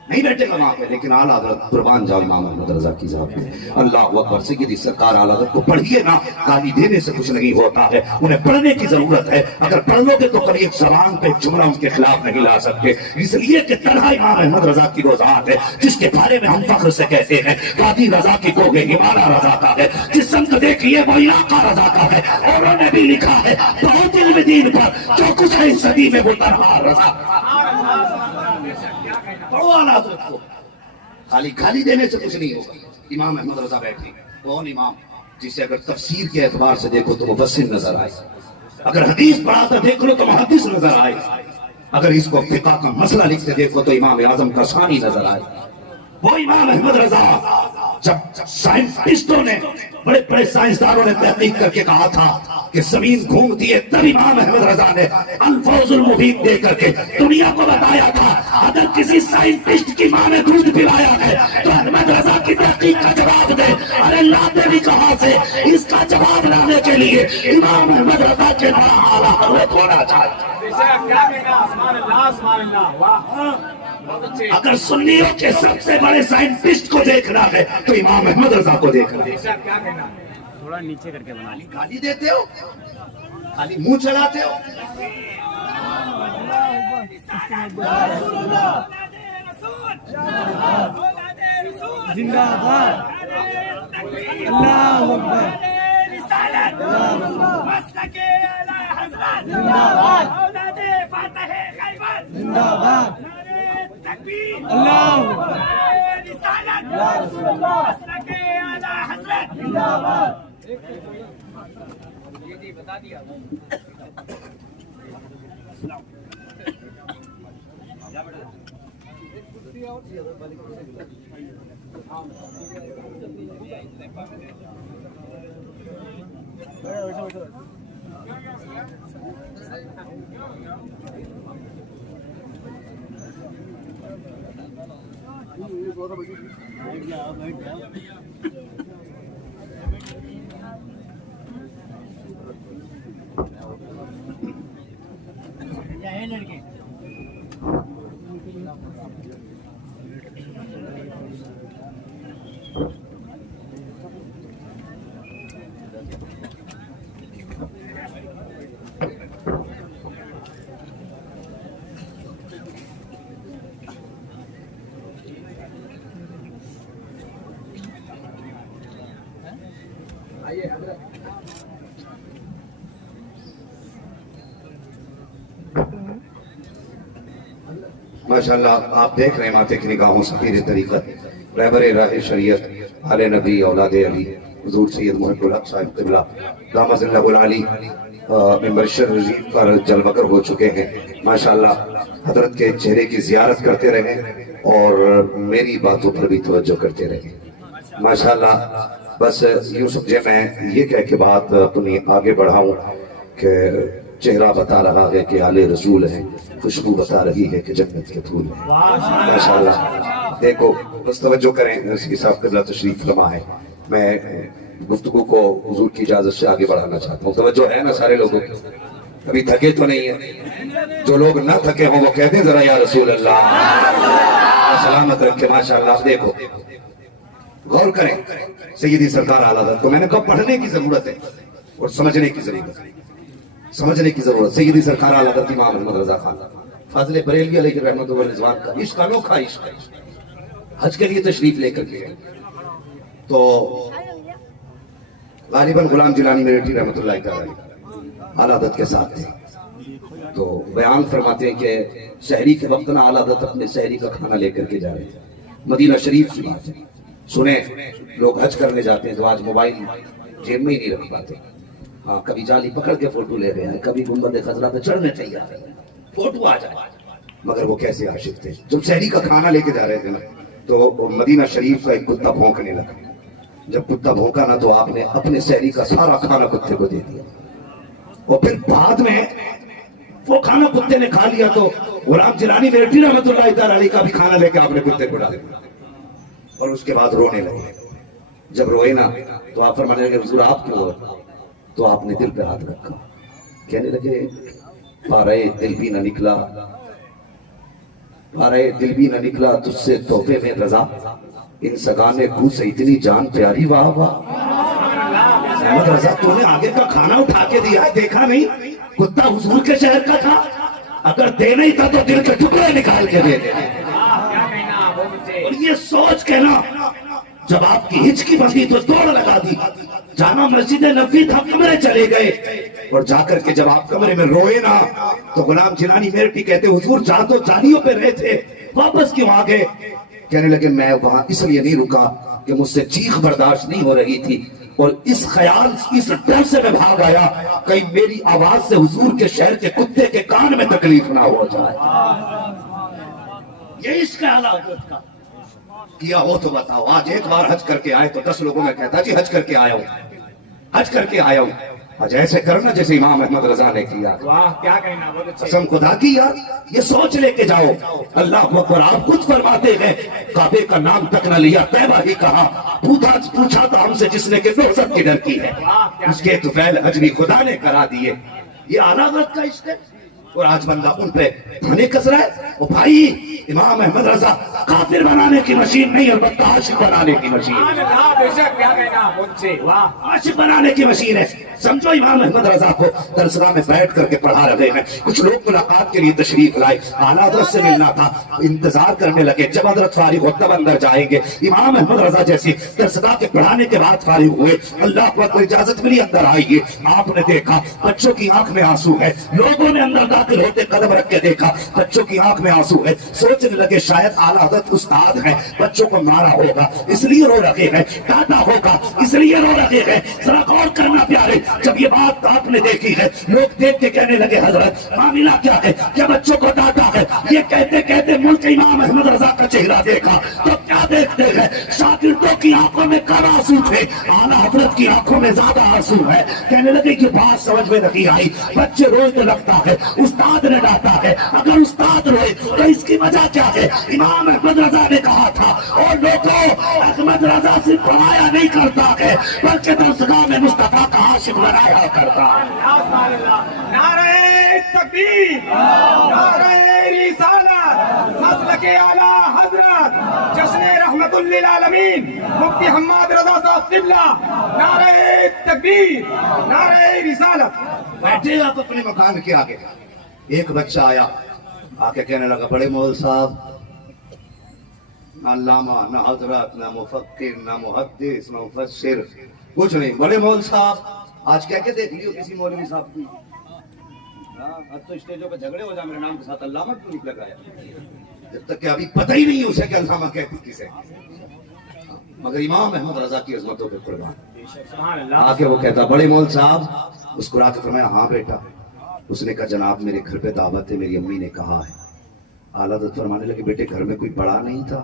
नहीं बैठेगा वहां पे। लेकिन आला हज़रत कुर्बान जाओ इमाम अहमद रज़ा की ज़ात पे, अल्लाह अकबर, सैयदी सरकार आला हज़रत को पढ़िए ना। गाली देने से कुछ नहीं होता है, उन्हें पढ़ने की जरूरत है। अगर पढ़ लोगे तो कभी एक ज़बान पे जुमला उनके खिलाफ नहीं ला सकते, इसलिए कि तन्हा इमाम अहमद रज़ा की वो ज़ात है जिसके बारे में हम फख्र से कहते हैं कादी रज़ा की कोगे इमारा रज़ा का है। जिस संत देखिए वो इलाका रज़ा का है। और उन्होंने भी लिखा है बहुत इल्म दीन पर जो कुछ है इस सदी में वो तन्हा रज़ा। पढ़ो आला हज़रत को, खाली खाली देने से कुछ नहीं होगा। इमाम अहमद रज़ा बैठे, कौन इमाम जिसे अगर तफसीर के एतबार से देखो तो मुफस्सिर नजर आए, अगर हदीस पढ़ाता देख लो तो मुहद्दिस नजर आए, अगर इसको फिक़ह का मसला लिखते देखो तो इमाम आजम का सानी नजर आए। वो इमाम अहमद रज़ा, जब साइंटिस्टों ने, बड़े बड़े साइंसदानों ने तहकीक करके कहा था कि जमीन घूमती है, तब इमाम अहमद रज़ा ने अल-फौज़ुल मुबीन दे करके दुनिया को बताया था अगर किसी साइंटिस्ट की मां ने दूध पिलाया है तो अहमद रज़ा की तहकीक का जवाब दे। अरे लाते भी कहां से? इसका जवाब लाने के लिए इमाम अहमद रज़ा के नाम आला हज़रत होना चाहिए। अगर सुन्नियों के सबसे बड़े साइंटिस्ट को देखना है तो इमाम अहमद रज़ा को देखना है। थोड़ा नीचे करके बना ली। गाली देते हो, खाली मुंह चलाते हो। जिंदाबाद, अल्लाह अकबर, जिंदाबाद, अल्लाह जिंदाबाद। बता दिया। माशाअल्लाह आप देख रहे हैं माते की निगाहों से पीर तरीक़त रहबर राह शरीयत आले नबी औलाद अली हुजूर सैयद मुहब्बुल हक साहिब क़िबला दामदिल्लाहुल अली मिंबर शरीफ पर जलवकर हो चुके हैं। माशाअल्लाह हजरत के चेहरे की जियारत करते रहे और मेरी बातों पर भी तवज्जो करते रहे। माशाअल्लाह बस यूं समझे मैं ये कह के बात अपनी आगे बढ़ाऊं कि चेहरा बता रहा है कि आले रसूल है, खुशबू बता रही है कि जन्नत के फूल है। माशाअल्लाह देखो बस तवज्जो करें, इसकी साहब क़िबला तशरीफ फरमा है। मैं गुफ्तगू को हुजूर की इजाजत से आगे बढ़ाना चाहता हूँ। तवज्जो है ना सारे लोगों की? अभी थके तो नहीं है? जो लोग ना थके हों वो कहते हैं जरा या रसूल अल्लाह सलामत रखे। माशाअल्लाह देखो गौर करें, सैयदी सरकार आला हज़रत को मैंने कहा पढ़ने की जरूरत है और समझने की जरूरत है, समझने की जरूरत। सैयदी सरकार आला हज़रत इमाम अहमद रजा खान फाज़िल बरेलवी अलैहि रहमत व रिज़वान का इश्क अनोखा इश्क है। हज के लिए तशरीफ लेकर के तो गालिबन गुलाम जिलानी मेरठी रहमतुल्लाह अलैहि आला हज़रत के साथ थे। तो बयान फरमाते हैं कि शहरी के वक्त ना आला हज़रत अपने शहरी का खाना लेकर के जा रहे थे। मदीना शरीफ की बात है, सुने लोग हज करने जाते हैं तो आज मोबाइल जेब में ही नहीं रख पाते। हाँ कभी जाली पकड़ के फोटो ले रहे हैं, कभी गुंबद खजरा पे चढ़ने तैयार है, फोटो आ जाए। मगर वो कैसे आशिक थे, जब शहरी का खाना लेके जा रहे थे ना तो मदीना शरीफ का एक कुत्ता भौंकने लगा। जब कुत्ता भौंका ना तो आपने अपने शहरी का सारा खाना कुत्ते को दे दिया और फिर बाद में वो खाना कुत्ते ने खा लिया तो गुलाम जिलानी मेरठी रहमतुल्लाह अलैहि का भी खाना लेके आपने कुत्ते को डाल दिया और उसके बाद रोने लगे। जब रोए ना तो आप फरमाने लगे हुजूर आप क्यों रोए? तो आपने दिल पे हाथ रखा, कहने लगे पारे दिल भी न निकला, पारे दिल भी न निकला तुझसे तोहफे में रजा, इन सगाने कू से इतनी जान प्यारी वाह वाह। अहमद रजा तूने आगे का खाना उठा के दिया है, देखा नहीं कुत्ता हुजूर के शहर का था, अगर दे नहीं था तो दिल के टुकड़े निकाल के दे दे। और ये सोच के ना जब आपकी हिचकी बसी तो दौड़ लगा दी, जाना मस्जिद नबी था, कमरे चले गए और जाकर के जब आप कमरे में रोए ना तो गुलाम जिलानी मेरठी कहते हुजूर जा तो जानियों पे रहे थे, वापस क्यों आ गए? कहने लगे मैं वहां इसलिए नहीं रुका कि मुझसे चीख बर्दाश्त नहीं हो रही थी और इस ख्याल इस डर से मैं भाग आया कहीं मेरी आवाज से हुजूर के शहर के कुत्ते के कान में तकलीफ ना हो जाए। ये इसका हालात का किया हो तो बताओ। आज एक बार हज करके आए तो 10 लोगों में कहता जी हज करके आया हूं, हज करके आया हूं। आज ऐसे करना जैसे इमाम अहमद रजा ने किया। वाह क्या कहना, बहुत अच्छा। कसम खुदा की यार ये सोच लेके जाओ। अल्लाह अकबर आप खुद फरमाते हैं काबे का नाम तक न लिया, तैबा ही कहा, पूछा तो हमसे जिसने के नौजत की डर की है, उसके तुफैल हज भी खुदा ने करा दिए। ये आला हज़रत का इश्क है और आज बंदा उन पे थाने कस रहा है। ओ भाई इमाम अहमद रजा काफिर बनाने की मशीन नहीं और बल्कि आशिक बनाने की मशीन, क्या कहना, बहुत अच्छे। वाह आशिक बनाने की मशीन है। समझो इमाम अहमद रजा को दरसगाह में बैठ करके पढ़ा रहे हैं, कुछ लोग मुलाकात के लिए तशरीफ लाए, आला हज़रत से मिलना था, इंतजार करने लगे। जब हज़रत फारिग हो तब अंदर जाएंगे। इमाम अहमद रजा जैसी दरसगाह के पढ़ाने के बाद फारिग हुए, अल्लाह को इजाजत मिली अंदर आइए। आपने देखा बच्चों की आंख में आंसू है, लोगों ने अंदर दाखिल होते कदम रख के देखा बच्चों की आंख में आंसू है। सोचने लगे शायद आला हज़रत उस्ताद है, बच्चों को मारा होगा इसलिए रो रहे हैं, डांटा होगा इसलिए रो रहे हैं। जरा गौर करना प्यारे, जब ये बात आपने देखी है लोग देख के कहने लगे हजरत मामला क्या है, क्या बच्चों को डांटा है? ये कहते कहते मुल्क इमाम अहमद रजा का चेहरा देखा तो क्या क्या देखते हैं? शागिर्दों की आंखों में कम आंसू थे, आला हजरत की आंखों में ज्यादा आंसू है। कहने लगे कि बात समझ में नहीं आई, बच्चे रोए तो लगता है उस्ताद ने डांटा है, अगर उस्ताद रोए तो इसकी वजह क्या है? इमाम अहमद रजा ने कहा था, और लोगों, अहमद रजा सिर्फ पढ़ाया नहीं करता है बल्कि दरसगाह में मुस्तफा का आशिक बनाया करता है। नारे तकबीर, नारे रिसालत, मसलके आला हजरत, जश्न रहमतुल लिल आलमीन, मुफ्ती हम्माद रजा साहब किबला, नारे तकबीर, नारे रिसालत। बैठे आप अपने मकान के आगे, एक बच्चा आया, आके कहने लगा, बड़े मौल साहब, ना अल्लामा, ना हजरत, ना मुफक्किर, ना मुहद्दिस, ना मुफस्सिर, कुछ नहीं। बड़े मौल साहब, आज क्या क्या देख लियो किसी मौलवी साहब की? अब तो स्टेजों पे झगड़े हो जाए मेरे नाम के साथ, अल्लामा क्यों नहीं लगाया? जब तक कि अभी पता ही नहीं उसे कि अल्लामा कहती किसे। मगर इमाम अहमद रजा की अजमतों पे कुर्बान। आके वो कहता, बड़े मौल साहब, मुस्कुरा के फरमाया, हाँ बेटा। उसने कहा, जनाब मेरे घर पे दावत है, मेरी अम्मी ने कहा है। आला हज़रत फरमाने लगे, बेटे घर में कोई बड़ा नहीं था?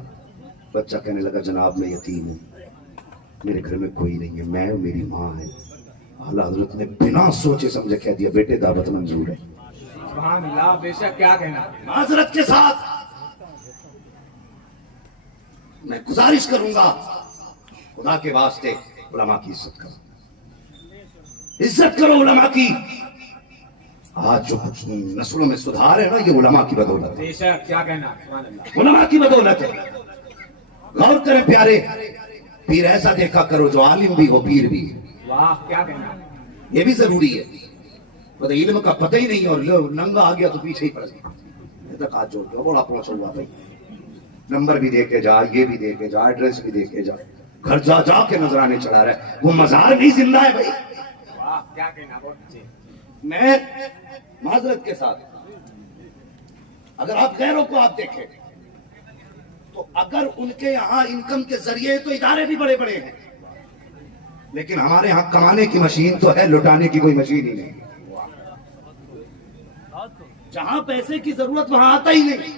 बच्चा कहने लगा, जनाब मैं यतीम हूँ, मेरे घर में कोई नहीं है, मैं और मेरी माँ है। आला हज़रत ने बिना सोचे समझे कह दिया, बेटे दावत मंजूर है। सुभान अल्लाह, बेशक क्या कहना। माजरत के साथ मैं गुजारिश करूंगा, खुदा के वास्ते उलमा की इज्जत करो, इज्जत करो उलमा की। आज जो कुछ नस्लों में सुधार है ना, ये उलमा की बदौलत है, बेशक क्या कहना। सुभान अल्लाह, उलमा की बदौलत है। गौर करें प्यारे, पीर ऐसा देखा करो जो आलिम भी हो, पीर भी है। वाह क्या कहना। ये भी जरूरी है। मतलब इल्म का पता ही नहीं और नंगा आ गया तो पीछे ही पड़ गया, तक हाथ जोड़ दो, बड़ा पहुंच हुआ भाई। नंबर भी देके जा, ये भी देके जा, एड्रेस भी देके जा, घर जा जा के नजराने चढ़ा रहा है, वो मजार नहीं जिंदा है भाई। वाह क्या कहना, बहुत अच्छे। मैं माजरत के साथ, अगर आप गैरों को आप देखें तो अगर उनके यहाँ इनकम के जरिए तो इदारे भी बड़े बड़े हैं, लेकिन हमारे यहाँ कमाने की मशीन तो है, लुटाने की कोई मशीन ही नहीं। जहां पैसे की जरूरत वहां आता ही नहीं,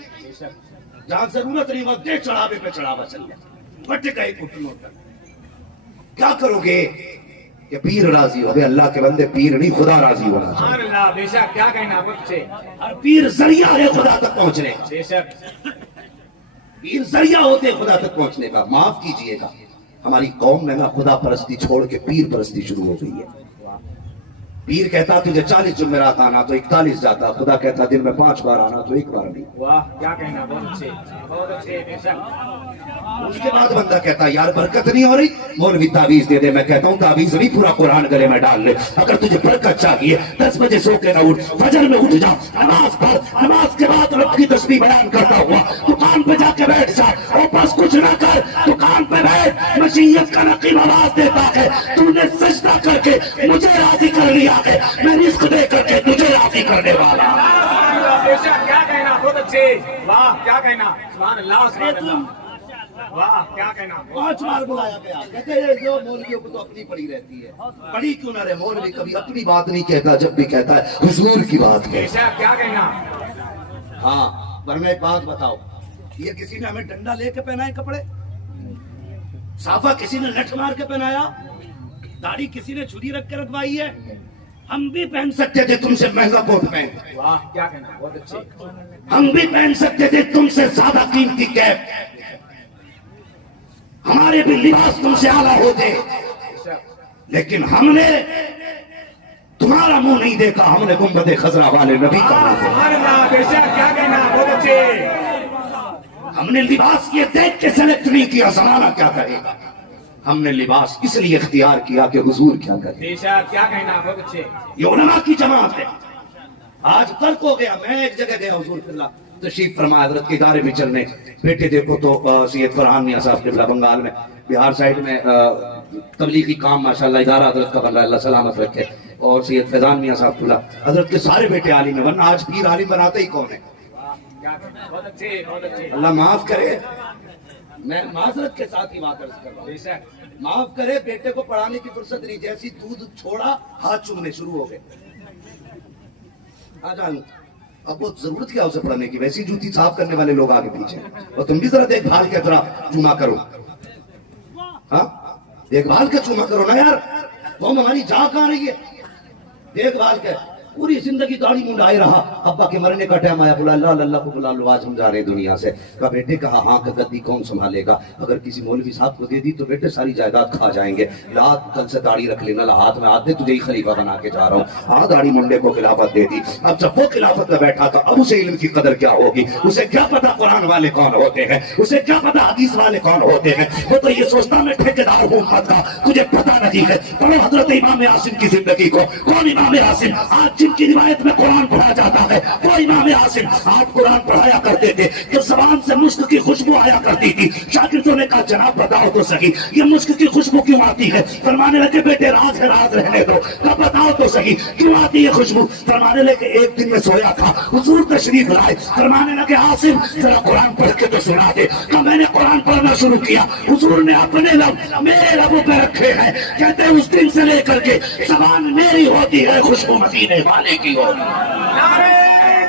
जहां जरूरत नहीं वहां दे चढ़ावे पे चढ़ावा चल गया, फट गए घुटनों तक। क्या करोगे कि पीर राजी हो? अल्लाह के बंदे पीर नहीं, खुदा राजी होना चाहिए। सुभान अल्लाह, बेशक क्या कहना, बहुत अच्छे। और पीर जरिया है खुदा तक पहुंचने, बेशक पीर जरिया होते हैं खुदा तक पहुंचने का। माफ कीजिएगा, हमारी कौम में ना खुदा परस्ती छोड़ के पीर परस्ती शुरू हो गई है। पीर कहता तुझे 40 जुमेरात आना तो 41 जाता, खुदा कहता दिन में 5 बार आना तो 1 बार नहीं। वाह क्या कहना, बहुत अच्छे, बहुत अच्छे, बेशक। उसके बाद बंदा कहता यार बरकत नहीं हो रही, मौलवी तावीज दे दे। मैं कहता हूँ तावीज नहीं, पूरा कुरान गले में डाल ले। अगर तुझे बरकत चाहिए 10 बजे सो के ना उठ, फजर में उठ जा, नमाज पढ़, नमाज के बाद रब की तस्बीह बयान करता हुआ दुकान पे जाके बैठ जा, और बस कुछ ना कर, दुकान पे बैठ, मशीयत का नकीब आवाज देता है, तूने सजदा करके मुझे राजी कर लिया है, मैं रिस्क दे करके तुझे राजी करने वाला। बेशक क्या कहना, बहुत अच्छे। वाह क्या कहना, सुभान अल्लाह, सुभान अल्लाह। वाह क्या कहना। 5 बार बुलाया गया, कहते हैं जो मौलवियों को तो अपनी पड़ी रहती है, पड़ी क्यों ना रहे, मौलवी कभी अपनी बात नहीं कहता, जब भी कहता है हुजूर की बात कहता। बेशक क्या कहना। हाँ, पर मैं एक बात बताओ, ये किसी ने हमें डंडा लेके पहनाए कपड़े, साफा किसी ने लठ मार के पहनाया, दाढ़ी किसी ने छुरी रख के रखवाई है? हम भी पहन सकते थे तुमसे महंगा कोट पैंट, वाह क्या कहना, बहुत अच्छे। हम भी पहन सकते थे तुमसे ज्यादा कीमती कैप, हमारे भी लिबास तुमसे आला होते, लेकिन हमने तुम्हारा मुंह नहीं देखा, हमने गुंबद खजरा वाले नबी का मुंह देखा। सुभान अल्लाह, बेशक क्या कहना, बहुत अच्छे। हमने लिबास ये देख के सेलेक्ट नहीं किया जमाना क्या करेगा, हमने लिबास इसलिए इख्तियार किया कि हुजूर क्या करे। बेशक क्या कहना, बहुत अच्छे। ये उलमा की जमात है। आज फर्क हो गया, मैं एक जगह गया हुजूर फिल्ला तशरीफ फरमा, हजरत के इदारे भी चलने, बेटे देखो तो सैयद फरहान मियां साहब फिल्ला बंगाल में, बिहार साइड में तबलीगी काम माशाल्लाह इदारा हजरत का बन रहा है, अल्लाह सलामत रखे। और सैयद फैजान मियां साहब फिल्ला, हजरत के सारे बेटे आलिम है, वरना आज पीर आलिम बनाते ही कौन है? बहुत अच्छे, बहुत अच्छे। अल्लाह माफ करे, मैं माजरत के साथ ही बात कर रहा हूँ, बेशक माफ करे, बेटे को पढ़ाने की फुर्सत नहीं, जैसी दूध छोड़ा हाथ चूमने शुरू हो गए। आ जाऊं अब वो जरूरत क्या उसे पढ़ने की, वैसी जूती साफ करने वाले लोग आगे पीछे, और तुम भी जरा देखभाल के जरा चूमा करो, हाँ देखभाल के चूमा करो ना यार, तुम हमारी जान कहाँ रही है, देखभाल के। पूरी जिंदगी दाढ़ी मुंडाए रहा, अब्बा के मरने का टाइम आया, बोला अल्लाह अल्लाह को बुला लो, आज हम जा रहे हैं दुनिया से। कहा बेटे कहा हाँ का गद्दी कौन संभालेगा, अगर किसी मौलवी साहब को दे दी तो बेटे सारी जायदाद खा जाएंगे, ला कल से दाढ़ी रख लेना, ला हाथ में हाथ दे, तुझे ही खलीफा बना के जा रहा हूँ। हाँ दाढ़ी मुंडे को खिलाफत दे दी। अब जब वो खिलाफत में बैठा था, अब उसे इल्म की कदर क्या होगी, उसे क्या पता कुरान वाले कौन होते हैं, उसे क्या पता हदीस वाले कौन होते हैं। वो तो ये सोचता मैं ठेकेदार हूँ उम्मत का, तुझे पता नहीं है। पढ़ो हजरत इमाम आसिम की जिंदगी को। कौन इमाम आसिम? आज जिनकी रिवायत में कुरान पढ़ा जाता है वो इमाम आसिम। आप कुरान पढ़ाया करते थे तो जबान से मुस्क की खुशबू आया करती थी। शागिर्दों ने कहा जनाब बताओ तो सही ये मुस्क की खुशबू क्यों आती है? फरमाने लगे बेटे राज है, राज रहने दो। कब बताओ तो सही क्यों आती है खुशबू? फरमाने लगे एक दिन में सोया था, हुजूर तशरीफ लाए, फरमाने लगे आसिम जरा कुरान पढ़ के तो सुना दे। कब मैंने कुरान पढ़ना शुरू किया, हुजूर ने अपने लब मेरे लबों पे रखे हैं। कहते हैं उस दिन से लेकर के जबान मेरी होती है, खुशबू मदीने वाले की होती है। नारे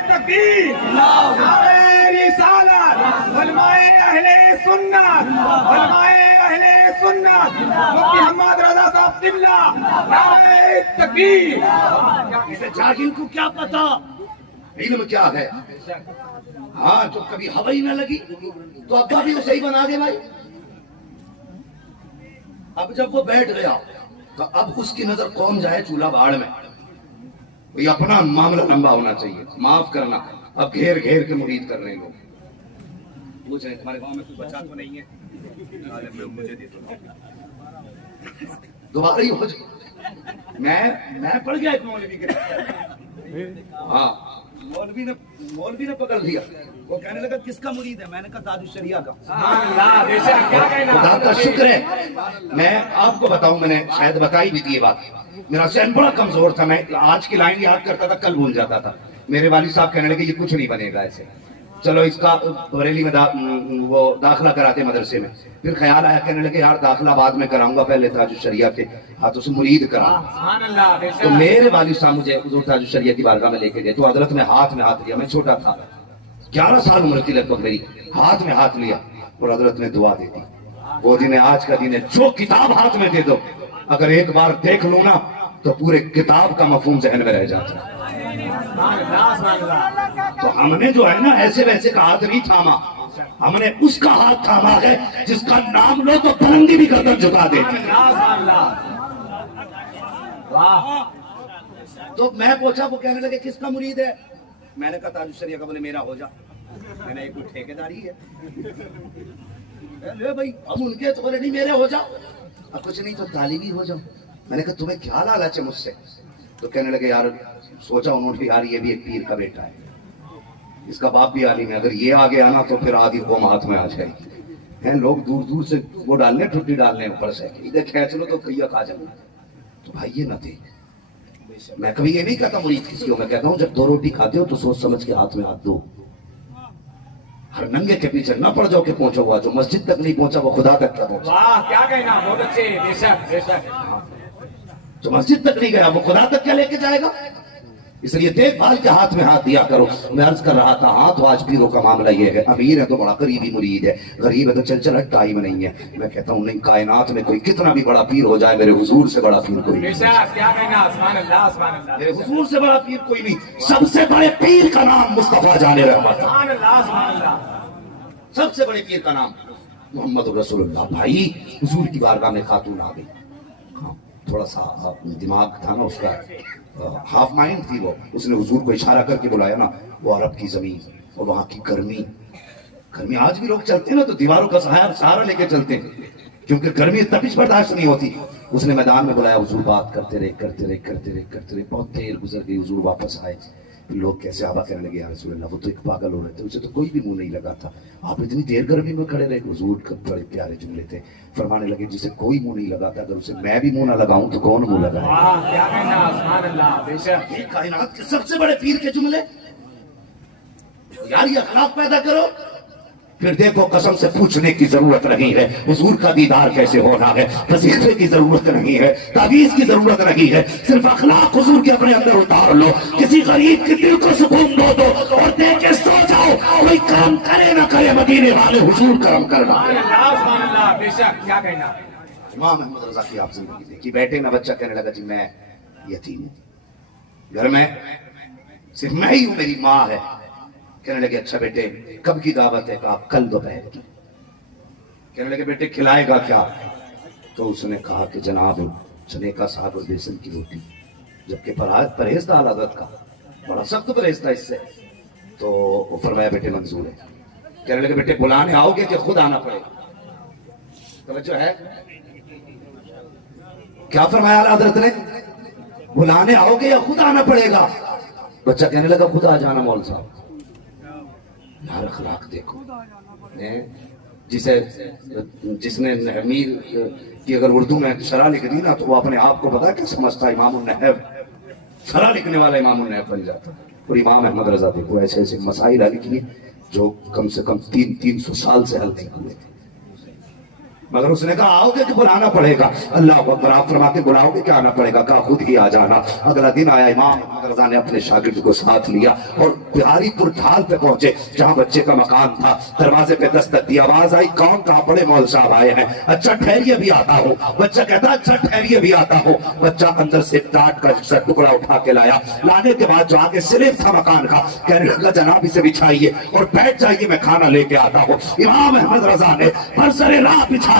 तकबीर, नारे रिसालत, उलमाए अहले सुन्नत, उलमाए अहले सुन्नत, मुफ्ती मोहम्मद रजा साहब किबला, नारे तकबीर। इसे जाहिल को क्या पता इल्म क्या है। हाँ जो कभी हवा ही न लगी तो अब्बा भी उसे ही बना दे भाई। अब जब वो बैठ गया तो अब उसकी नजर कौन जाए चूल्हा बाढ़ में। कोई अपना मामला लंबा होना चाहिए, माफ करना। अब घेर घेर के मुरीद कर रहे हैं लोग। पूछ रहे तुम्हारे गांव में कोई बच्चा तो नहीं है, मुझे दे दो। दोबारा ही हो जाए। मैं पढ़ गया एक मौलवी के, हाँ मौलवी ने पकड़ लिया। वो कहने लगा किसका मुरीद है? मैंने कहा ताजुश शरिया का। खुदा का शुक्र है मैं आपको बताऊं, मैंने शायद बताई भी थी ये बात। मेरा सहन बड़ा कमजोर था, मैं आज की लाइन याद करता था कल भूल जाता था। मेरे वालिद साहब कहने लगे ये कुछ नहीं बनेगा ऐसे, चलो इसका बरेली में वो दाखिला कराते मदरसे में। फिर ख्याल आया, कहने लगे यार दाखिला बाद में कराऊंगा, पहले ताजुश शरिया के हाथों से मुरीद कराऊंगा। तो मेरे वालिद साहब मुझे हुजूर ताजुश शरिया की बारगाह में लेके गए तो हजरत में हाथ लिया। मैं छोटा था, 11 साल उम्र थी लगभग मेरी। हाथ में हाथ लिया और हजरत ने दुआ दे दी। वो दिन आज का दिन है, जो किताब हाथ में दे दो अगर एक बार देख लो ना तो पूरे किताब का मफहूम जहन में रह जाता है। तो हमने जो है ना ऐसे वैसे का हाथ नहीं थामा, हमने उसका हाथ थामा है जिसका नाम लो तो बुलंदी भी गर्दन झुका दे। तो मैं पूछा, वो कहने लगे किसका मुरीद है? मैंने कहा ताजुश शरिया का। बोले मेरा हो जा। मैंने एक कोई ठेकेदारी है ले भाई, अब उनके तो बोले नहीं मेरे हो जाओ। अब कुछ नहीं तो तालिबी हो जाओ। मैंने कहा तुम्हें क्या लालच है मुझसे? तो कहने लगे यार सोचा उन्होंने यार ये भी एक पीर का बेटा है, इसका बाप भी आलिम है, अगर ये आ गया ना तो फिर आधी कौम हाथ में आ जाएगी। हैं लोग दूर दूर से वो डालने ठुट्टी डालने ऊपर से इधर खींच लो तो कैया खा जाऊंगा। तो भाई ये न थे। मैं कभी ये नहीं कहता मुरीद किसी को, मैं कहता हूँ जब 2 रोटी खाते हो तो सोच समझ के हाथ में हाथ दो। हर नंगे के पीछे न पड़ जाओ कि पहुंचा हुआ, जो मस्जिद तक नहीं पहुंचा वो खुदा तक पहुंचा। वाह क्या कहना, बहुत अच्छे, बेशक बेशक। जो मस्जिद तक नहीं गया वो खुदा तक क्या लेके जाएगा? इसलिए देखभाल के हाथ में हाथ दिया करो। मैं अर्ज कर रहा था हाँ तो आज पीरों का मामला ये है, अमीर है तो बड़ा करीबी मुरीद है, गरीब है तो चल चल टाइम नहीं है। मैं कहता हूँ नहीं, कायनात में कोई कितना भी बड़ा पीर हो जाए मेरे हुजूर से बड़ा पीर कोई नहीं। क्या कहना, सुभान अल्लाह, सुभान अल्लाह। मेरे हुजूर से बड़ा पीर कोई नहीं। सबसे बड़े पीर का नाम मुस्तफा जाने रहमत। सुभान अल्लाह, सुभान अल्लाह। सबसे बड़े पीर का नाम मोहम्मद रसूलुल्लाह। भाई हुजूर की बारगाह में खातून आ गई। हाँ थोड़ा सा दिमाग था ना उसका, हाफ माइंड थी वो। उसने हुजूर को इशारा करके बुलाया ना, वो अरब की जमीन और वहां की गर्मी। आज भी लोग चलते हैं ना तो दीवारों का सहारा लेके चलते हैं क्योंकि गर्मी तपिश बर्दाश्त नहीं होती। उसने मैदान में बुलाया, हुजूर बात करते रहे। बहुत देर गुजर गई, हुजूर वापस आए। लोग कैसे आबा कहने लगे, या रसूल अल्लाह वो तो एक पागल हो रहे थे, उसे तो कोई भी मुंह नहीं लगा था, आप इतनी देर गर्मी में खड़े रहे। हुजूर के बड़े प्यारे जुमले थे, फरमाने लगे जिसे कोई मुंह नहीं लगाता अगर उसे मैं भी मुंह ना लगाऊं तो कौन मुंह लगाए? क्या कहना, सुभान अल्लाह, बेशक। ये कायनात के सबसे बड़े पीर के जुमले। यार ये अखलाक पैदा करो। پھر دیکھو قسم سے پوچھنے کی ضرورت نہیں ہے حضور کا دیدار کیسے ہونا ہے، وظیفے کی ضرورت نہیں ہے، تعویذ کی ضرورت نہیں ہے، صرف اخلاق حضور کے اپنے اندر اتار لو، کسی غریب کے دل کو سکون دو اور دے کے سو جاؤ، کوئی کرم کرے نہ کرے مدینے والے حضور کرم کرنا۔ سبحان اللہ، بے شک، کیا کہنا۔ امام احمد رضا کی آپ زندگی دیکھی، بیٹھے نہ بچہ کہنے لگا جی میں یتیم ہوں، گھر میں صرف میں ہی ہوں، میری ماں ہے۔ کہنے لگے اچھا بیٹے کب کی دعوت ہے؟ کہا کل دوپہر کی۔ کہنے لگے بیٹے کھلائے گا کیا؟ تو اس نے کہا کہ جناب چنے کا ساگ اور بیسن کی روٹی، جبکہ پرہیز تھا حضرت کا، بڑا سخت پرہیز تھا اس سے۔ تو وہ فرمایا بیٹے منظور ہے۔ کہنے لگے بیٹے بلانے آؤ گے کہ خود آنا پڑے گا؟ توجہ ہے کیا فرمایا حضرت نے؟ بلانے آؤ گے یا خود آنا پڑے گا؟ بچہ کہنے لگا خود آ جانا مول صاحب۔ یار اخلاق دیکھو، جس نے امیر کی اگر اردو میں شرح لکھ دی نا تو وہ اپنے آپ کو پتا کیا سمجھتا؟ امام النحو، شرح لکھنے والا امام النحو بن جاتا۔ اور امام احمد رضا دیکھو ایسے ایسے مسائل حل کیے جو کم سے کم 300 سال سے حل نہیں ہوئے تھے، مگر اس نے کہا آؤ گے کہ بلانا پڑے گا؟ اللہ اکبر، آپ فرماتے بلاؤ گے کہ آنا پڑے گا؟ کہا خود ہی آ جانا۔ اگلا دن آیا، امام احمد رضا نے اپنے شاگرد کو ساتھ لیا اور بہاری پور ڈھال پہ پہنچے جہاں بچے کا مکان تھا۔ دروازے پہ دستک دی، آواز آئی کون؟ کہا بڑے مول صاحب آئے ہیں۔ اچھا ٹھہریے بھی آتا ہوں۔ بچہ کہتا اچھا ٹھہریے بھی آتا ہوں۔ بچہ اندر سے ٹاٹ کا ٹکڑا اٹھا کے لایا، لانے کے بعد جو آگے سلیب تھا مکان کا، کہنے لگا جناب اسے بچھائیے اور بیٹھ جائیے، میں کھانا لے کے آتا ہوں۔ امام احمد رضا نے برسر راہ بچھایا،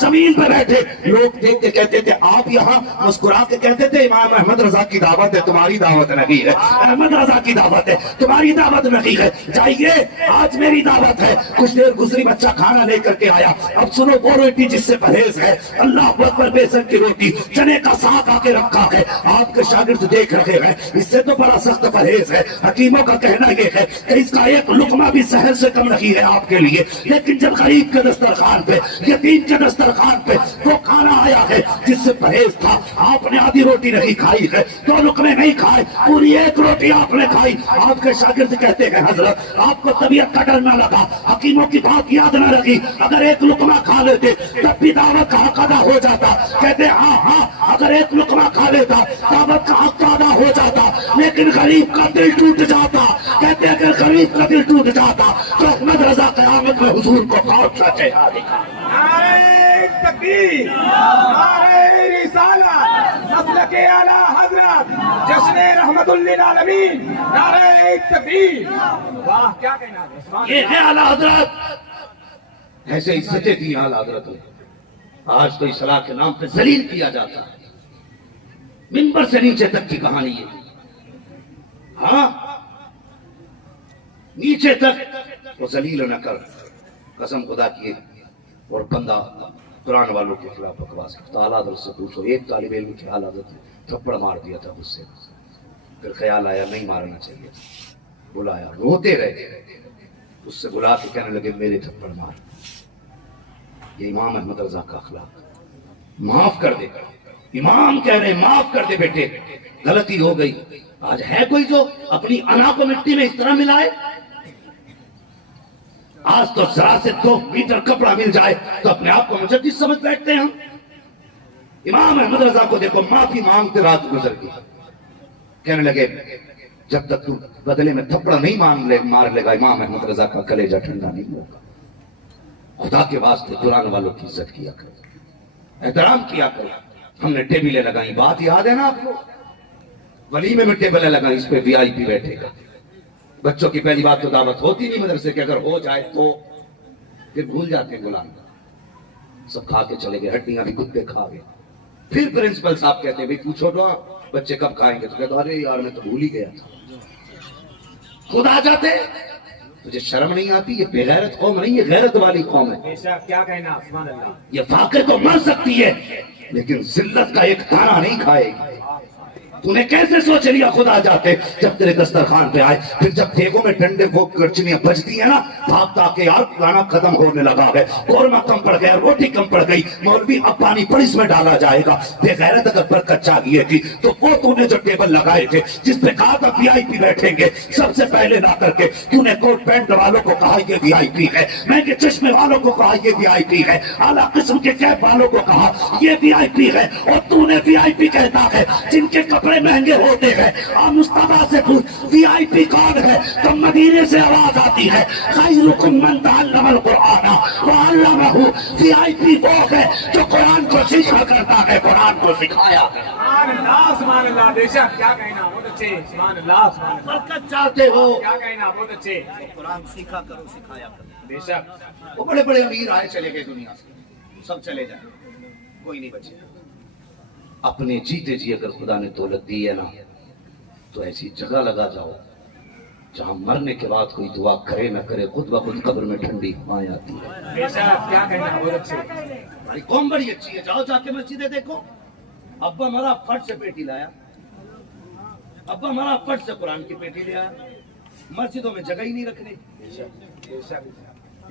زمین پہ بیٹھے، لوگ دیکھ کے کہتے تھے آپ یہاں، مسکرا کے کہتے تھے امام احمد رضا کی دعوت ہے، تمہاری دعوت نہیں ہے، احمد رضا کی دعوت ہے، تمہاری دعوت نہیں ہے، جائیے آج میری دعوت ہے۔ کچھ دیر گزری، بچہ کھانا لے کر کے آیا۔ اب سنو، وہ روٹی جس سے پرہیز ہے، اللہ اکبر، بیسن کی روٹی، چنے کا ساگ آ کے رکھا ہے، آپ کے شاگرد دیکھ رہے ہیں، اس سے تو بڑا سخت پرہیز ہے۔ حکیموں کا کہنا یہ ہے کہ اس کا ایک لقمہ بھی صحت سے کم نہیں ہے آپ کے لیے، لیکن جب غریب کے دسترخوان پہ، یتیم کے دسترخوان پہ وہ کھانا آیا ہے جس سے پرہیز تھا، آپ نے آدھی روٹی نہیں کھائی ہے، 2 لقمے نہیں کھائے، پوری 1 روٹی آپ نے کھائی۔ آپ کے شاگرد کہتے ہیں حضرت آپ کو طبیعت کا ڈر نہ لگا، حکیموں کی بات یاد نہ رکھی، اگر 1 لقمہ کھا لیتے تب بھی دعوت کا حق ادا ہو جاتا؟ کہتے ہاں، اگر 1 لقمہ کھا لیتا دعوت کا حق ادا ہو جاتا، لیکن غریب کا دل ٹوٹ جاتا۔ کہتے اگر غریب کا دل ٹوٹ جاتا تو احمد رضا قیامت میں حضور کو بہت سا چہرہ دکھا۔ نعرہ تکبیر، نعرہ رسالت، مسلک اعلی حضرت، جشن رحمت للعالمین، نعرہ تکبیر۔ واہ کیا کہنا ہے۔ یہ ہے اعلی حضرت، ایسے عزتیں دی اعلی حضرت نے۔ آج تو اصلاح کے نام پہ ذلیل کیا جاتا ہے، منبر سے نیچے تک کی کہانی ہے۔ ہاں نیچے تک وہ ذلیل نہ کر، قسم خدا کی، اور بندہ قرآن والوں کے خلاف بکواس کرتا۔ اعلیٰ حضرت سے پوچھو، ایک طالب علم کی اعلیٰ حضرت نے تھپڑ مار دیا تھا مجھ سے، پھر خیال آیا نہیں مارنا چاہیے، بلایا، روتے رہے، اس سے بلا کے کہنے لگے میرے تھپڑ مار۔ یہ امام احمد رضا کا اخلاق، معاف کر دے، امام کہہ رہے معاف کر دے بیٹے، غلطی ہو گئی۔ آج ہے کوئی جو اپنی انا کو مٹی میں اس طرح ملائے؟ آج تو ذرا سے 2 میٹر کپڑا مل جائے تو اپنے آپ کو مجدد سمجھ بیٹھتے ہیں ہم۔ امام احمد رضا کو دیکھو، معافی مانگتے رات گزر گئی، کہنے لگے جب تک تو بدلے میں تھپڑا نہیں مار لے گا امام احمد رضا کا کلیجہ ٹھنڈا نہیں ہوگا۔ خدا کے واسطے قرآن والوں کی عزت کیا کرو، احترام کیا کرو۔ ہم نے ٹیبلیں لگائی، بات یاد ہے نا آپ کو؟ ولیمے میں ٹیبلیں لگائی، اس پہ VIP بیٹھے گا۔ بچوں کی پہلی بات تو دعوت ہوتی نہیں مدرسے کہ اگر ہو جائے تو پھر بھول جاتے ہیں غلام، سب کھا کے چلے گئے، ہڈیاں بھی کتے کھا گئے۔ پھر پرنسپل صاحب کہتے ہیں بھئی پوچھو تو بچے کب کھائیں گے؟ تو کہتے ارے یار میں تو بھول ہی گیا تھا۔ خود آ جاتے، تجھے شرم نہیں آتی؟ یہ بے غیرت قوم نہیں، یہ غیرت والی قوم ہے۔ کیا کہنا، سبحان اللہ۔ یہ فاقے تو مر سکتی ہے لیکن ذلت کا ایک دانہ نہیں کھائے گی۔ तूने कैसे सोच लिया खुदा जाते जब तेरे दस्तरखान पे आए। फिर जब देगों में डंडे वो करचनियां बजती है ना, भागता के यार खाना खत्म होने लगा है, कौरमा कम पड़ गया, रोटी कम पड़ गई, मौलवी अब पानी पड़िस में डाला जाएगा। बेगैरत अगर बरकत चाहिए थी तो वो तूने जो टेबल लगाए थे जिसपे कहा था वीआईपी बैठेंगे, सबसे पहले ना करके तूने कोट पैंट वालों को कहा ये वीआईपी है, महंगे चश्मे वालों को कहा ये वीआईपी है, आला किस्म के कैप वालों को कहा ये वीआईपी है। और तूने वीआईपी कहता है जिनके कपड़े महंगे होते हैं। आप मुस्तफा से पूछ वीआईपी कौन है, तो मदीने से आवाज आती है खैरुकुम मन तअल्लमल कुरान व अल्लमहु। वीआईपी वो है जो कुरान को सीखा करता है, कुरान को सिखाया है। सुभान अल्लाह, बेशक, क्या कहना, बहुत अच्छे, सुभान अल्लाह, सुभान अल्लाह। बरकत चाहते हो, क्या कहना, बहुत अच्छे, कुरान सीखा करो, सिखाया करो। बेशक। वो बड़े बड़े अमीर आए चले गए दुनिया से, सब चले जाए, कोई नहीं बचे। अपने जीते जी अगर खुदा ने दौलत दी है ना, तो ऐसी जगह लगा जाओ जहां मरने के बाद कोई दुआ करे ना करे, खुद ब खुद कब्र में ठंडी हवाएं आती है। बेशक, क्या कहना, बहुत अच्छे। हमारी कौम बड़ी अच्छी है, जाओ जाके मस्जिदें देखो। अब्बा हमारा फट से पेटी लाया, अब्बा हमारा फट से कुरान की पेटी ले आया, मस्जिदों में जगह ही नहीं रखने।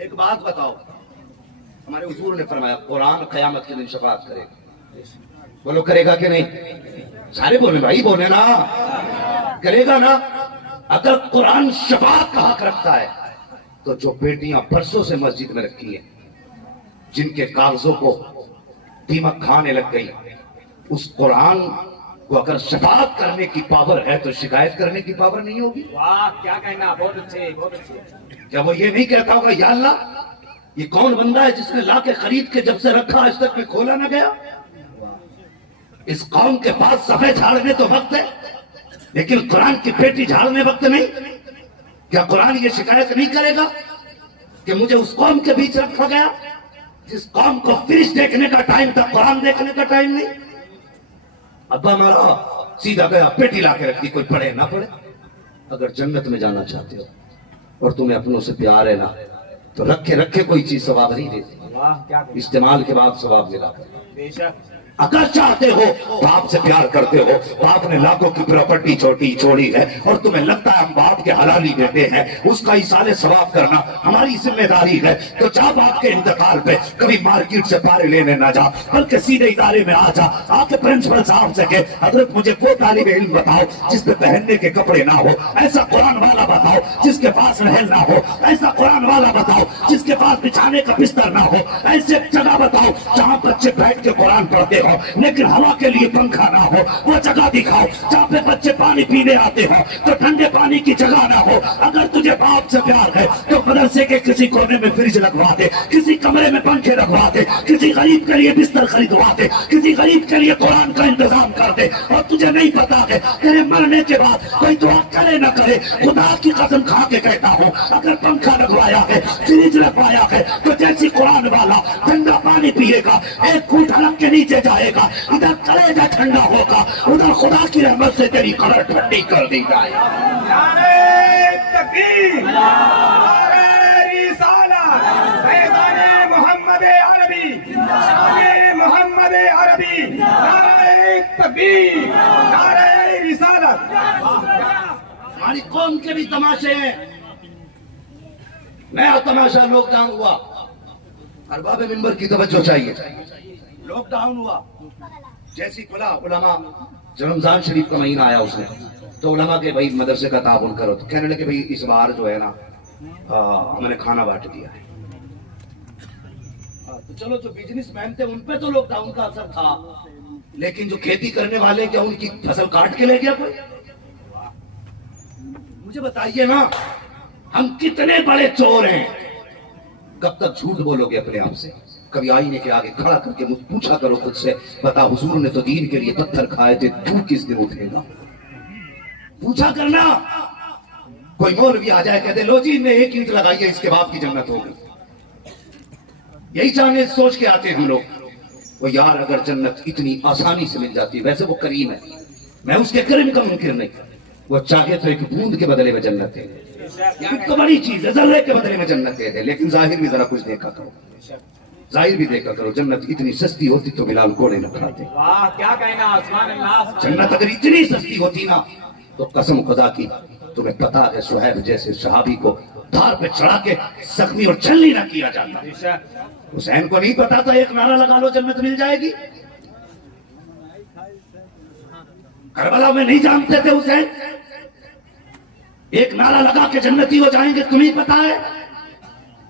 एक बात बताओ, हमारे हुजूर ने फरमाया कुरान क़यामत के दिन शफाअत करेगा। बोलो करेगा कि नहीं? सारे बोले भाई, बोले ना, करेगा ना। अगर कुरान शफाअत का हक रखता है तो जो बेटियां परसों से मस्जिद में रखी है, जिनके कागजों को दीमक खाने लग गई, उस कुरान को अगर शफाअत करने की पावर है तो शिकायत करने की पावर नहीं होगी। वाह, क्या कहना, बहुत अच्छे, बहुत अच्छे। क्या वो ये नहीं कहता होगा या अल्लाह ये कौन बंदा है जिसने ला के खरीद के जब से रखा आज तक में खोला ना गया? इस कौम के पास सफेद झाड़ने तो वक्त है, लेकिन कुरान की पेटी झाड़ने वक्त नहीं। क्या कुरान ये शिकायत नहीं करेगा कि मुझे उस कौम के बीच रखा गया जिस कौम को फिरिश देखने का टाइम था, कुरान देखने का टाइम नहीं? अब्बा हमारा सीधा गया, पेटी ला के रख दी, कोई पढ़े ना पढ़े। अगर जन्नत में जाना चाहते हो और तुम्हें अपनों से प्यार है ना, तो रखे रखे कोई चीज सवाब नहीं देती, वाह, क्या कहना, इस्तेमाल के बाद सवाब मिला कर। बेशक। अगर चाहते हो, बाप से प्यार करते हो, बाप ने लाखों की प्रॉपर्टी छोड़ी है और तुम्हें लगता है हम बाप के हलाली देते हैं, उसका इसाले सवाब करना हमारी जिम्मेदारी है, तो जा बाप के इंतकाल पे कभी मार्केट से पारे लेने ना जा, बल्कि सीधे इदारे में आ जा, आके प्रिंसिपल साहब से कहे हजरत मुझे वो तालिब इल्म बताओ जिसपे पहनने के कपड़े ना हो, ऐसा कुरान वाला बताओ जिसके पास महल ना हो, ऐसा कुरान वाला बताओ जिसके पास बिछाने का बिस्तर ना हो, ऐसे जगह बताओ जहाँ बच्चे बैठ के कुरान पढ़ते हो लेकिन हवा के लिए पंखा ना हो, वो जगह दिखाओ जहाँ पे बच्चे पानी पीने आते हो तो ठंडे पानी की जगह ना हो। अगर तुझे बाप से प्यार है तो मदरसे के किसी कोने में फ्रिज लगवा दे, किसी कमरे में पंखे लगवा दे, किसी गरीब के लिए बिस्तर खरीदवा दे, किसी गरीब के लिए कुरान का इंतजाम कर दे। और तुझे नहीं पता है तेरे मरने के बाद कोई दुआ करे ना करे, खुदा की कसम खा के कहता हूँ अगर पंखा लगवाया है, फ्रिज लगवाया है, तो जैसी कुरान वाला ठंडा पानी पिएगा, एक घूंट हलक के नीचे जाएगा, इधर कलेजा ठंडा होगा, उधर खुदा की रहमत से तेरी कब्र ठंडी कर दी जाए। नारे तकबीर, नारे रिसालत, फैज़ाने मोहम्मद अरबी, शाने मोहम्मद अरबी, नारे तकबीर, नारे रिसालत। हमारी कौम के भी तमाशे हैं। नया तमाशा लॉकडाउन हुआ, अरबाब मिंबर की तवज्जो चाहिए। लॉकडाउन हुआ, जैसी खुला उलमा, जब रमजान शरीफ का महीना आया उसने तो उलमा के भाई मदरसे का ताबुन करो, तो कहने लगे भाई इस बार जो है ना हमने खाना बांट दिया है। तो चलो जो बिजनेसमैन थे उन पे तो लॉकडाउन का असर था, लेकिन जो खेती करने वाले क्या उनकी फसल काट के ले गया कोई? मुझे बताइए ना, हम कितने बड़े चोर हैं। कब तक झूठ बोलोगे अपने आप से? कभी आईने के आगे खड़ा करके मुझ पूछा करो खुद से, बता हुजूर ने तो दीन के लिए पत्थर खाए थे, तू किस दिन उठेगा? पूछा करना। कोई मौलवी आ जाए कहते लो जी ने एक ईंट लगाई है इसके बाप की जन्नत होगी, यही चाहने सोच के आते हैं हम लोग। वो यार अगर जन्नत इतनी आसानी से मिल जाती, वैसे वो करीम है, मैं उसके करीम का मुनकिर नहीं, वो चाहे तो एक बूंद के बदले में जन्नत दे दे, तो बड़ी चीज है, जर्रे के बदले में जन्नत दे दे, लेकिन जाहिर भी जरा कुछ देखा करो। जाहिर भी देखा करो, जन्नत इतनी सस्ती होती तो बिलाल घोड़े न खाते। वाह क्या कहना, सुभान अल्लाह। जन्नत अगर इतनी सस्ती होती ना तो कसम खुदा की, तुम्हें पता है सुहैब जैसे सहाबी को धार पे चढ़ा के जख्मी और छलनी न किया जाता। बेशक हुसैन को नहीं पता था एक नारा लगा लो जन्नत मिल जाएगी। करबला में नहीं जानते थे हुसैन एक नारा लगा के जन्नती हो जाएंगे, तुम्हें पता है।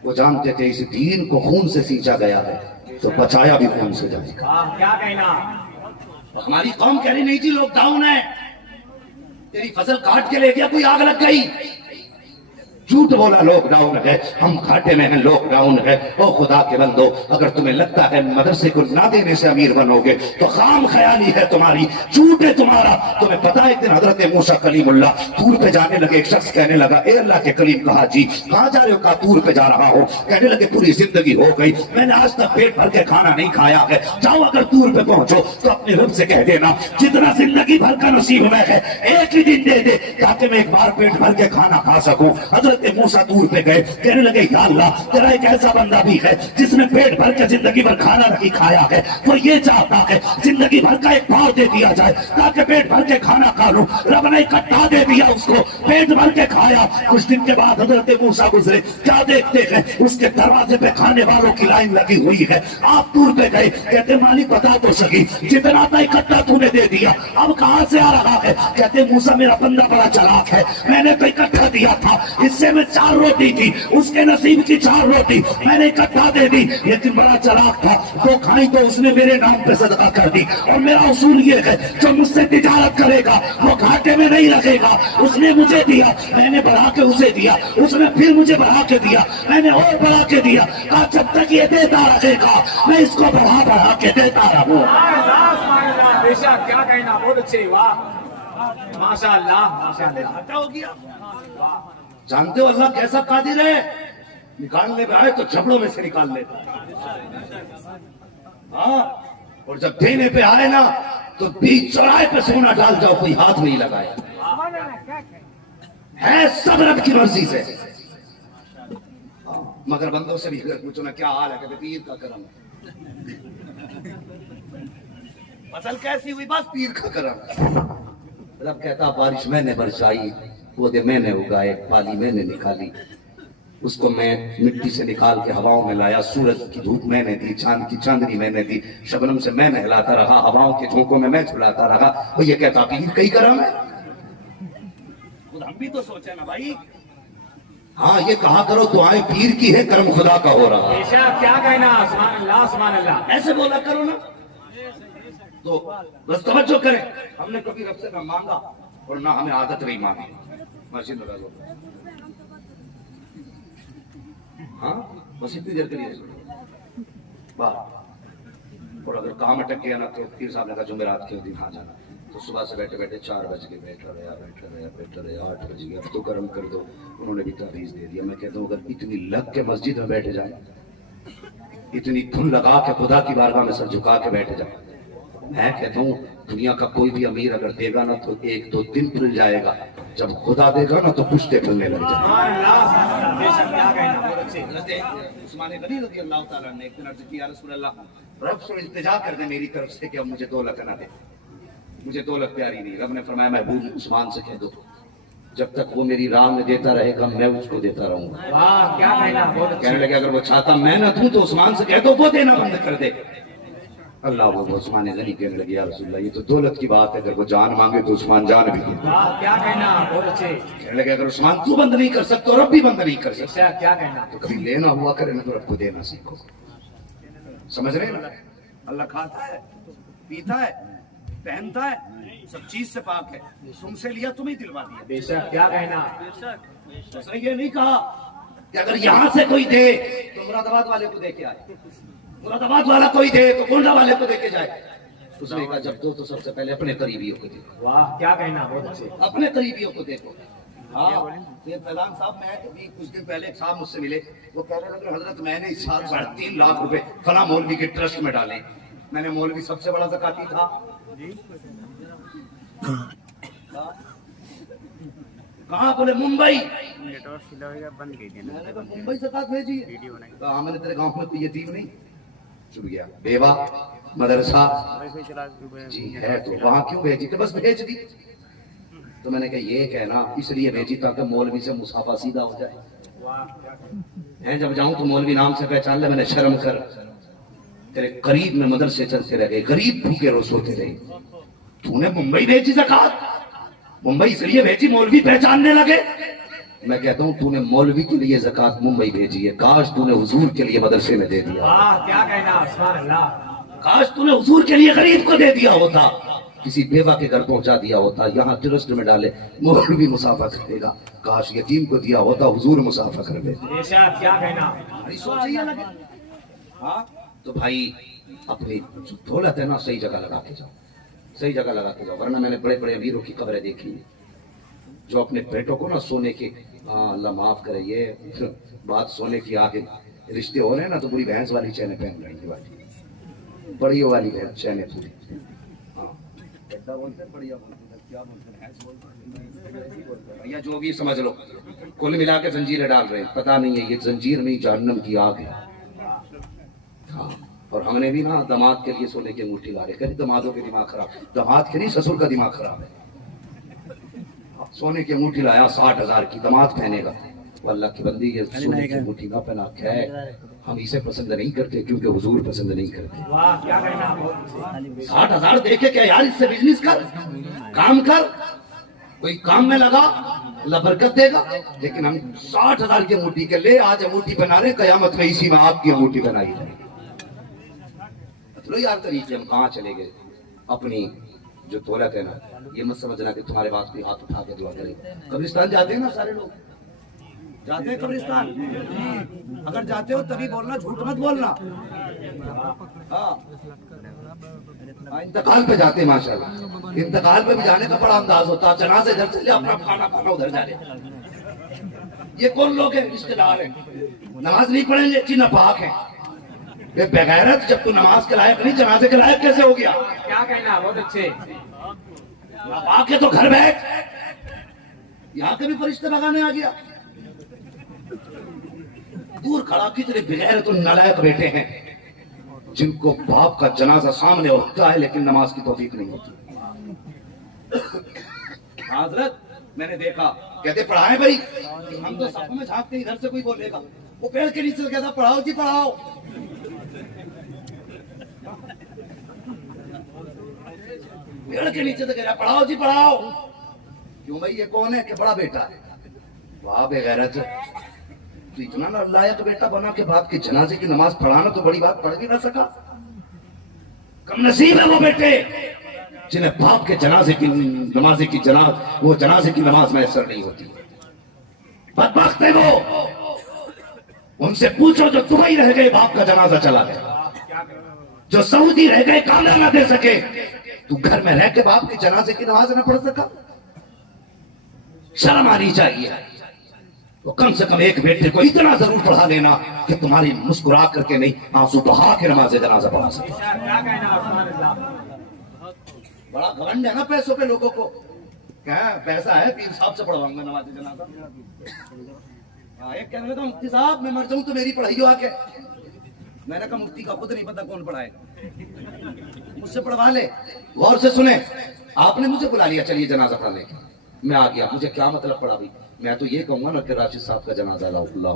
वो जानते थे इस दीन को खून से सींचा गया है तो बचाया भी खून से जाएगा। वाह क्या कहना। हमारी कौम कह रही नहीं थी लॉकडाउन है, तेरी फसल काट के ले गया कोई, आग लग गई। झूठ बोला लॉकडाउन है, हम घाटे में हैं, लॉकडाउन है। ओ खुदा के बंदो, अगर तुम्हें लगता है मदरसे को ना देने से अमीर बनोगे तो खाम ख्याली है तुम्हारी, झूठ है तुम्हारा। तुम्हें पता है एक दिन हजरत मूसा कलीमुल्लाह तूर पे जाने लगे, एक शख्स कहने लगा ए अल्लाह के करीम, कहा जी कहाँ जा रहे हो? कहा तूर पे जा रहा हो। कहने लगे पूरी जिंदगी हो गई, मैंने आज तक पेट भर के खाना नहीं खाया है। जाओ अगर तूर पे पहुंचो तो अपने रब से कह देना जितना जिंदगी भर का नसीब में है एक ही दिन दे दे ताकि मैं एक बार पेट भर के खाना खा सकूं। हजरत मूसा दूर पे गए, कहने लगे या अल्लाह, तेरा एक ऐसा बंदा भी है जिसने पेट भर के जिंदगी भर खाना नहीं खाया है, वो ये चाहता है जिंदगी भर का एक पाव दे दिया जाए ताकि पेट भर के खाना खा लूं। रब ने इकट्ठा दे दिया उसको, पेट भर के खाया। कुछ दिन के बाद हजरत मूसा गुजरे, क्या देखते हैं उसके दरवाजे पे खाने वालों की लाइन लगी हुई है। आप दूर पे गए, कहते मालिक बता तो सही जितना था इकट्ठा तूने दे दिया, अब कहां से आ रहा है? कहते मूसा मेरा बंदा बड़ा चालाक है, मैंने तो इकट्ठा दिया था, इससे में 4 रोटी थी, उसके नसीब की 4 रोटी मैंने इकट्ठा दे दी, लेकिन बड़ा चालाक था, 2 खाई तो उसने मेरे नाम पे सदका कर दी। और मेरा उसूल ये है जो मुझसे तिजारत करेगा वो घाटे में नहीं रखेगा। उसने मुझे दिया, मैंने बढ़ा के उसे दिया, उसने फिर मुझे बढ़ा के दिया, मैंने और बढ़ा के दिया। कहा जब तक ये देता रहेगा मैं इसको बढ़ा बढ़ा के देता रहूं। बेशक क्या कहना, बहुत अच्छे। वाह माशाअल्लाह माशाअल्लाह। घाटा हो गया। जानते हो अल्लाह कैसा कादिर है, निकालने पे आए तो झपड़ों में से निकाल लेता। हाँ, और जब देने पे आए ना तो बीच चौराहे पे सोना डाल जाओ, कोई हाथ नहीं लगाए। है सब रब की मर्जी से। मगर बंदों से भी अगर पूछो ना क्या हाल है, कहते पीर का करम है। फसल कैसी हुई? बस पीर का करम। रब कहता बारिश मैंने बरसाई, पौधे मैंने उगाए, पाली मैंने निकाली, उसको मैं मिट्टी से निकाल के हवाओं में लाया, सूरज की धूप मैंने दी, चांद की चांदनी मैंने दी, शबनम से मैं नहलाता रहा, हवाओं के झोंकों में मैं झुलाता रहा। वो ये कहता पीर कई करम है। हम भी तो सोचे ना भाई। हाँ, ये कहा करो दुआएं पीर की है, कर्म खुदा का हो रहा है। बेशक क्या कहना, सुभान अल्लाह सुभान अल्लाह। ऐसे बोला करो ना, तो बस तवज्जो करें। हमने कभी रब से ना मांगा और ना हमें आदत रही मांगी। मस्जिद लगा लो। हाँ, बस इतनी देर करिए बात। और अगर काम अटक गया ना तो पीर साहब ने कहा जुमेरात के दिन आ जाना। तो सुबह से बैठे बैठे 4 बज गए, बैठा रहा 8 बज गया, अब तो गर्म कर दो। उन्होंने भी तावीज दे दिया। मैं कहता हूँ अगर इतनी लग के मस्जिद में बैठे जाए, इतनी धुन लगा के खुदा की बारगाह में सर झुका के बैठे जाए, मैं कहता हूँ दुनिया का कोई भी अमीर अगर देगा ना तो 1-2 दिन मिल जाएगा, जब खुदा देगा ना तो पुश्ते फूलने लग जाए। बेशक क्या कहना, बहुत अच्छे। उस्मान गनी रज़ी अल्लाह ताला ने एक दिन अर्ज़ की या रसूल अल्लाह, रब से इल्तिजा कर दे मेरी तरफ से कि अब मुझे दौलत ना दे, मुझे दौलत प्यारी नहीं। रब ने फरमाया महबूब उस्मान से कह दो जब तक वो मेरी राह में देता रहेगा मैं उसको देता रहूंगा। वाह क्या कहना, बहुत अच्छे। कहने लगे अगर वो चाहता मैं ना दूं तो उस्मान से कह दो वो देना बंद कर दे। अल्लाह वो उस्मान गनी कहने लगे या रसूल अल्लाह ये तो दौलत की बात है, अगर वो जान मांगे तो उस्मान जान भी दे। वाह क्या कहना, बहुत अच्छे। कहने लगे अगर उस्मान तू बंद नहीं कर सकते रब भी बंद नहीं कर सकते। बेशक क्या कहना। तो कभी लेना हुआ करे ना तो रब को देना सीखो। समझ रहे ना? अल्लाह खाता है, पीता है, पहनता है, सब चीज से पाक है, तुमसे लिया तुम्हें दिलवा दिया। बेशक क्या कहना। उसने ये नहीं कहा कि अगर यहां से कोई दे तो मुरादाबाद वाले को दे के आए, मुरादाबाद वाला कोई दे तो गोंडा वाले को दे के जाए। उसने कहा जब दो तो सबसे पहले अपने करीबियों को देखो। वाह क्या कहना, बहुत अच्छे। अपने करीबियों को देखो। हाँ, ये फैलान साहब, मैं अभी कुछ दिन पहले एक साहब मुझसे मिले, वो कह रहे थे हजरत मैंने इस साल 3.5 लाख रुपए फला मौलवी के ट्रस्ट में डाले। मैंने मौलवी सबसे बड़ा ज़काती था। कहाँ? बोले मुंबई। मैंने कहा मुंबई ज़कात भेजी है। मैंने तेरे गांव में कोई यतीम नहीं, चुप गया। बेवा मदरसा जी है तो वहां क्यों भेजी? तो बस भेज दी। तो मैंने कहा ये कहना इसलिए भेजी ताकि मौलवी से मुसाफा सीधा हो जाए। हैं जब जाऊं तो मौलवी नाम से पहचान ले। मैंने शर्म कर, तेरे करीब में मदरसे चलते रह गए, गरीब भूखे रोज होते रहे। तूने मुंबई भेजी ज़कात, मुंबई इसलिए भेजी मौलवी पहचानने लगे। मैं कहता हूँ तूने मौलवी के लिए ज़कात मुंबई भेजी है, काश तूने हुजूर के लिए मदरसे में दे दिया। वाह क्या कहना, सुभान अल्लाह। काश तूने हुजूर के लिए गरीब को दे दिया होता, किसी बेवा के घर पहुंचा दिया होता। यहाँ ट्रस्ट में डाले मौलवी मुसाफा करेगा, काश यतीम को दिया होता, हुजूर मुसाफा कर देते। इरशाद क्या कहना। अरे सोचिए लगे। हाँ तो भाई अपनी जो दौलत है ना सही जगह लगा के जाओ, सही जगह लगा के जाओ। वरना मैंने बड़े बड़े अमीरों की कब्रें देखी जो अपने बेटों को ना सोने के, हाँ अल्लाह माफ करे ये बात, सोने की आगे रिश्ते हो रहे हैं ना तो पूरी भैंस वाली चैने पहन रही वाली, बड़ी वाली चैने पूरी। हाँ बोलते हैं, बढ़िया बोलते हैं, क्या बोलते हैं, भैंस बोलते हैं, या जो भी समझ लो। कुल मिला के जंजीरें डाल रहे हैं, पता नहीं है ये जंजीर नहीं जहन्नम की आग है। हाँ और हमने भी ना दामाद के लिए सोने की अंगूठी ला रहे, कहीं दामादों के दिमाग खराब, दामाद के नहीं ससुर का दिमाग खराब है। सोने की अंगूठी लाया 60,000 की, दामाद पहनेगा। अल्लाह की बंदी ये सोने की अंगूठी ना पहना क्या है, हम इसे पसंद नहीं करते क्योंकि हुजूर पसंद नहीं करते। वाह क्या कहना। 60,000 देके क्या यार, इससे बिजनेस कर, काम कर, कोई काम में लगा, अल्लाह बरकत देगा। लेकिन हम 60,000 की अंगूठी के ले आज अंगूठी बना रहे, कयामत में इसी में आपकी अंगूठी बनाई जाएगी। यार तरीके हम कहाँ चले गए। अपनी जो दौलत है ना, ये मत समझना कि तुम्हारे पास कोई हाथ उठा के दुआ करेगा। कब्रिस्तान जाते हैं ना सारे लोग, जाते हैं कब्रिस्तान। अगर जाते हो तभी बोलना, झूठ मत बोलना। हाँ इंतकाल पे जाते हैं माशाल्लाह, इंतकाल पे भी जाने का बड़ा अंदाज होता है। जनाजे इधर चले, अपना खाना खाना उधर जा रहे। ये कौन लोग हैं? रिश्तेदार हैं, नमाज नहीं पढ़ेंगे कि नापाक है। ये बेगैरत, जब तू नमाज के लायक नहीं जनाजे के लायक कैसे हो गया? क्या कहना, बहुत अच्छे। नापाक है तो घर बैठ, यहाँ के भी फरिश्ते भगाने आ गया। दूर खड़ा कितने बेगैरत और नालायक बेटे हैं जिनको बाप का जनाजा सामने होता है लेकिन नमाज की तौफीक नहीं होती। हजरत मैंने देखा, कहते पढ़ाए भाई, हम तो सपने में झांकते, इधर से कोई बोलेगा, वो पेड़ के नीचे कहता पढ़ाओ जी पढ़ाओ। पेड़ के नीचे से कह रहा पढ़ाओ जी पढ़ाओ। क्यों भाई ये कौन है? कि बड़ा बेटा है। वाह बेगैरत, तो इतना नालायक बेटा बना के बाप के जनाजे की नमाज पढ़ाना तो बड़ी बात, पढ़ भी ना सका। कम नसीब है वो बेटे जिन्हें बाप के जनाजे की नमाज की वो जनाजे की नमाज में असर नहीं होती। बदबख्त है वो। उनसे पूछो जो दुबई रह गए, बाप का जनाजा चला गया, जो सऊदी रह गए, कामया ना दे सके, तू घर में रह के बाप के जनाजे की नमाज न पढ़ सका? शर्म आनी चाहिए। तो कम से कम एक बेटे को इतना जरूर पढ़ा देना कि तुम्हारी मुस्कुरा करके नहीं, आंसू बहा के नमाज जनाजा पढ़ा सके। बड़ा घमंड है ना पैसों पे लोगों को। क्या पैसा है, पीर साहब से पढ़वाऊंगा नमाज जनाजा। एक कहने लगा मुफ्ती साहब मैं मर जाऊं तो मेरी पढ़ाई आके। मैंने कहा मुफ्ती का खुद नहीं पता कौन पढ़ाएगा, मुझसे पढ़वा ले। गौर से सुने, आपने मुझे बुला लिया, चलिए जनाजा पढ़ाने, मैं आ गया। मुझे क्या मतलब पढ़ा भाई? मैं तो ये कहूंगा ना कि राशिद साहब का जनाजा अल्लाह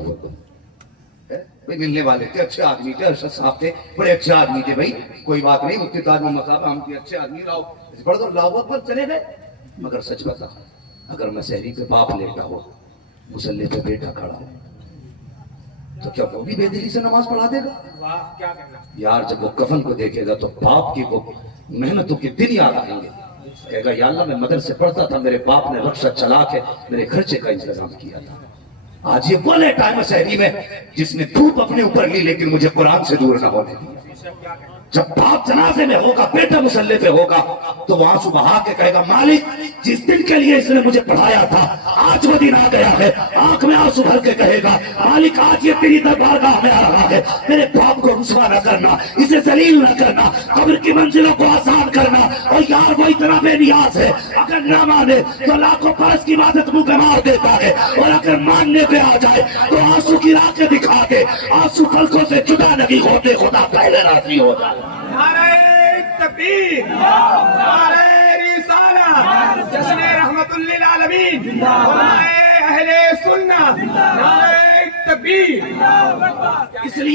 भाई, मिलने वाले थे, अच्छे आदमी थे, अरशद साहब थे, बड़े अच्छे आदमी थे भाई, कोई बात नहीं। मुफ्ती ताज मोहम्मद साहब हम अच्छे आदमी, लाओ पढ़ दो, अल्लाह अकबर, चले गए। मगर सच बता, अगर मैं सहरी पे बाप लेटा हो, मुसल्ले पे बेटा खड़ा हो, तो क्या वो भी बेदिली से नमाज पढ़ा देगा? वाह क्या कहना। यार जब वो कफन को देखेगा तो बाप की वो मेहनतों के दिन याद आएंगे। कहेगा या अल्लाह मैं मदरसे पढ़ता था, मेरे बाप ने रक्षा चला के मेरे खर्चे का इंतजाम किया था। आज ये बोले टाइम शहरी में जिसने धूप अपने ऊपर ली लेकिन मुझे कुरान से दूर न होने दिया। जब बाप जनाजे में होगा, बेटा मुसल्ले पे होगा, तो वहां सुबह आके कहेगा मालिक जिस दिन के लिए इसने मुझे पढ़ाया था आज वो दिन आ गया है। आंख में आंसू भर के कहेगा मालिक आज ये तेरी दरबारगाह में आ रहा है, मेरे बाप को रुसवा न करना, इसे जलील न करना, कब्र की मंजिलों को आसान करना। और यार वो इतना बेनियाज है, अगर ना माने तो लाखों बरस की इबादत मुंह पे मार देता है, और अगर मानने पे आ जाए तो आंसू गिरा के दिखा दे। आंसू पलकों से जुदा नहीं होते, खुदा पहले राजी हो जाए। नारे तकबीर, नारे रिसालत, जश्न रहमतुल लिल आलमीन, उलमाए अहले सुन्नत, नारे तकबीर। इसलिए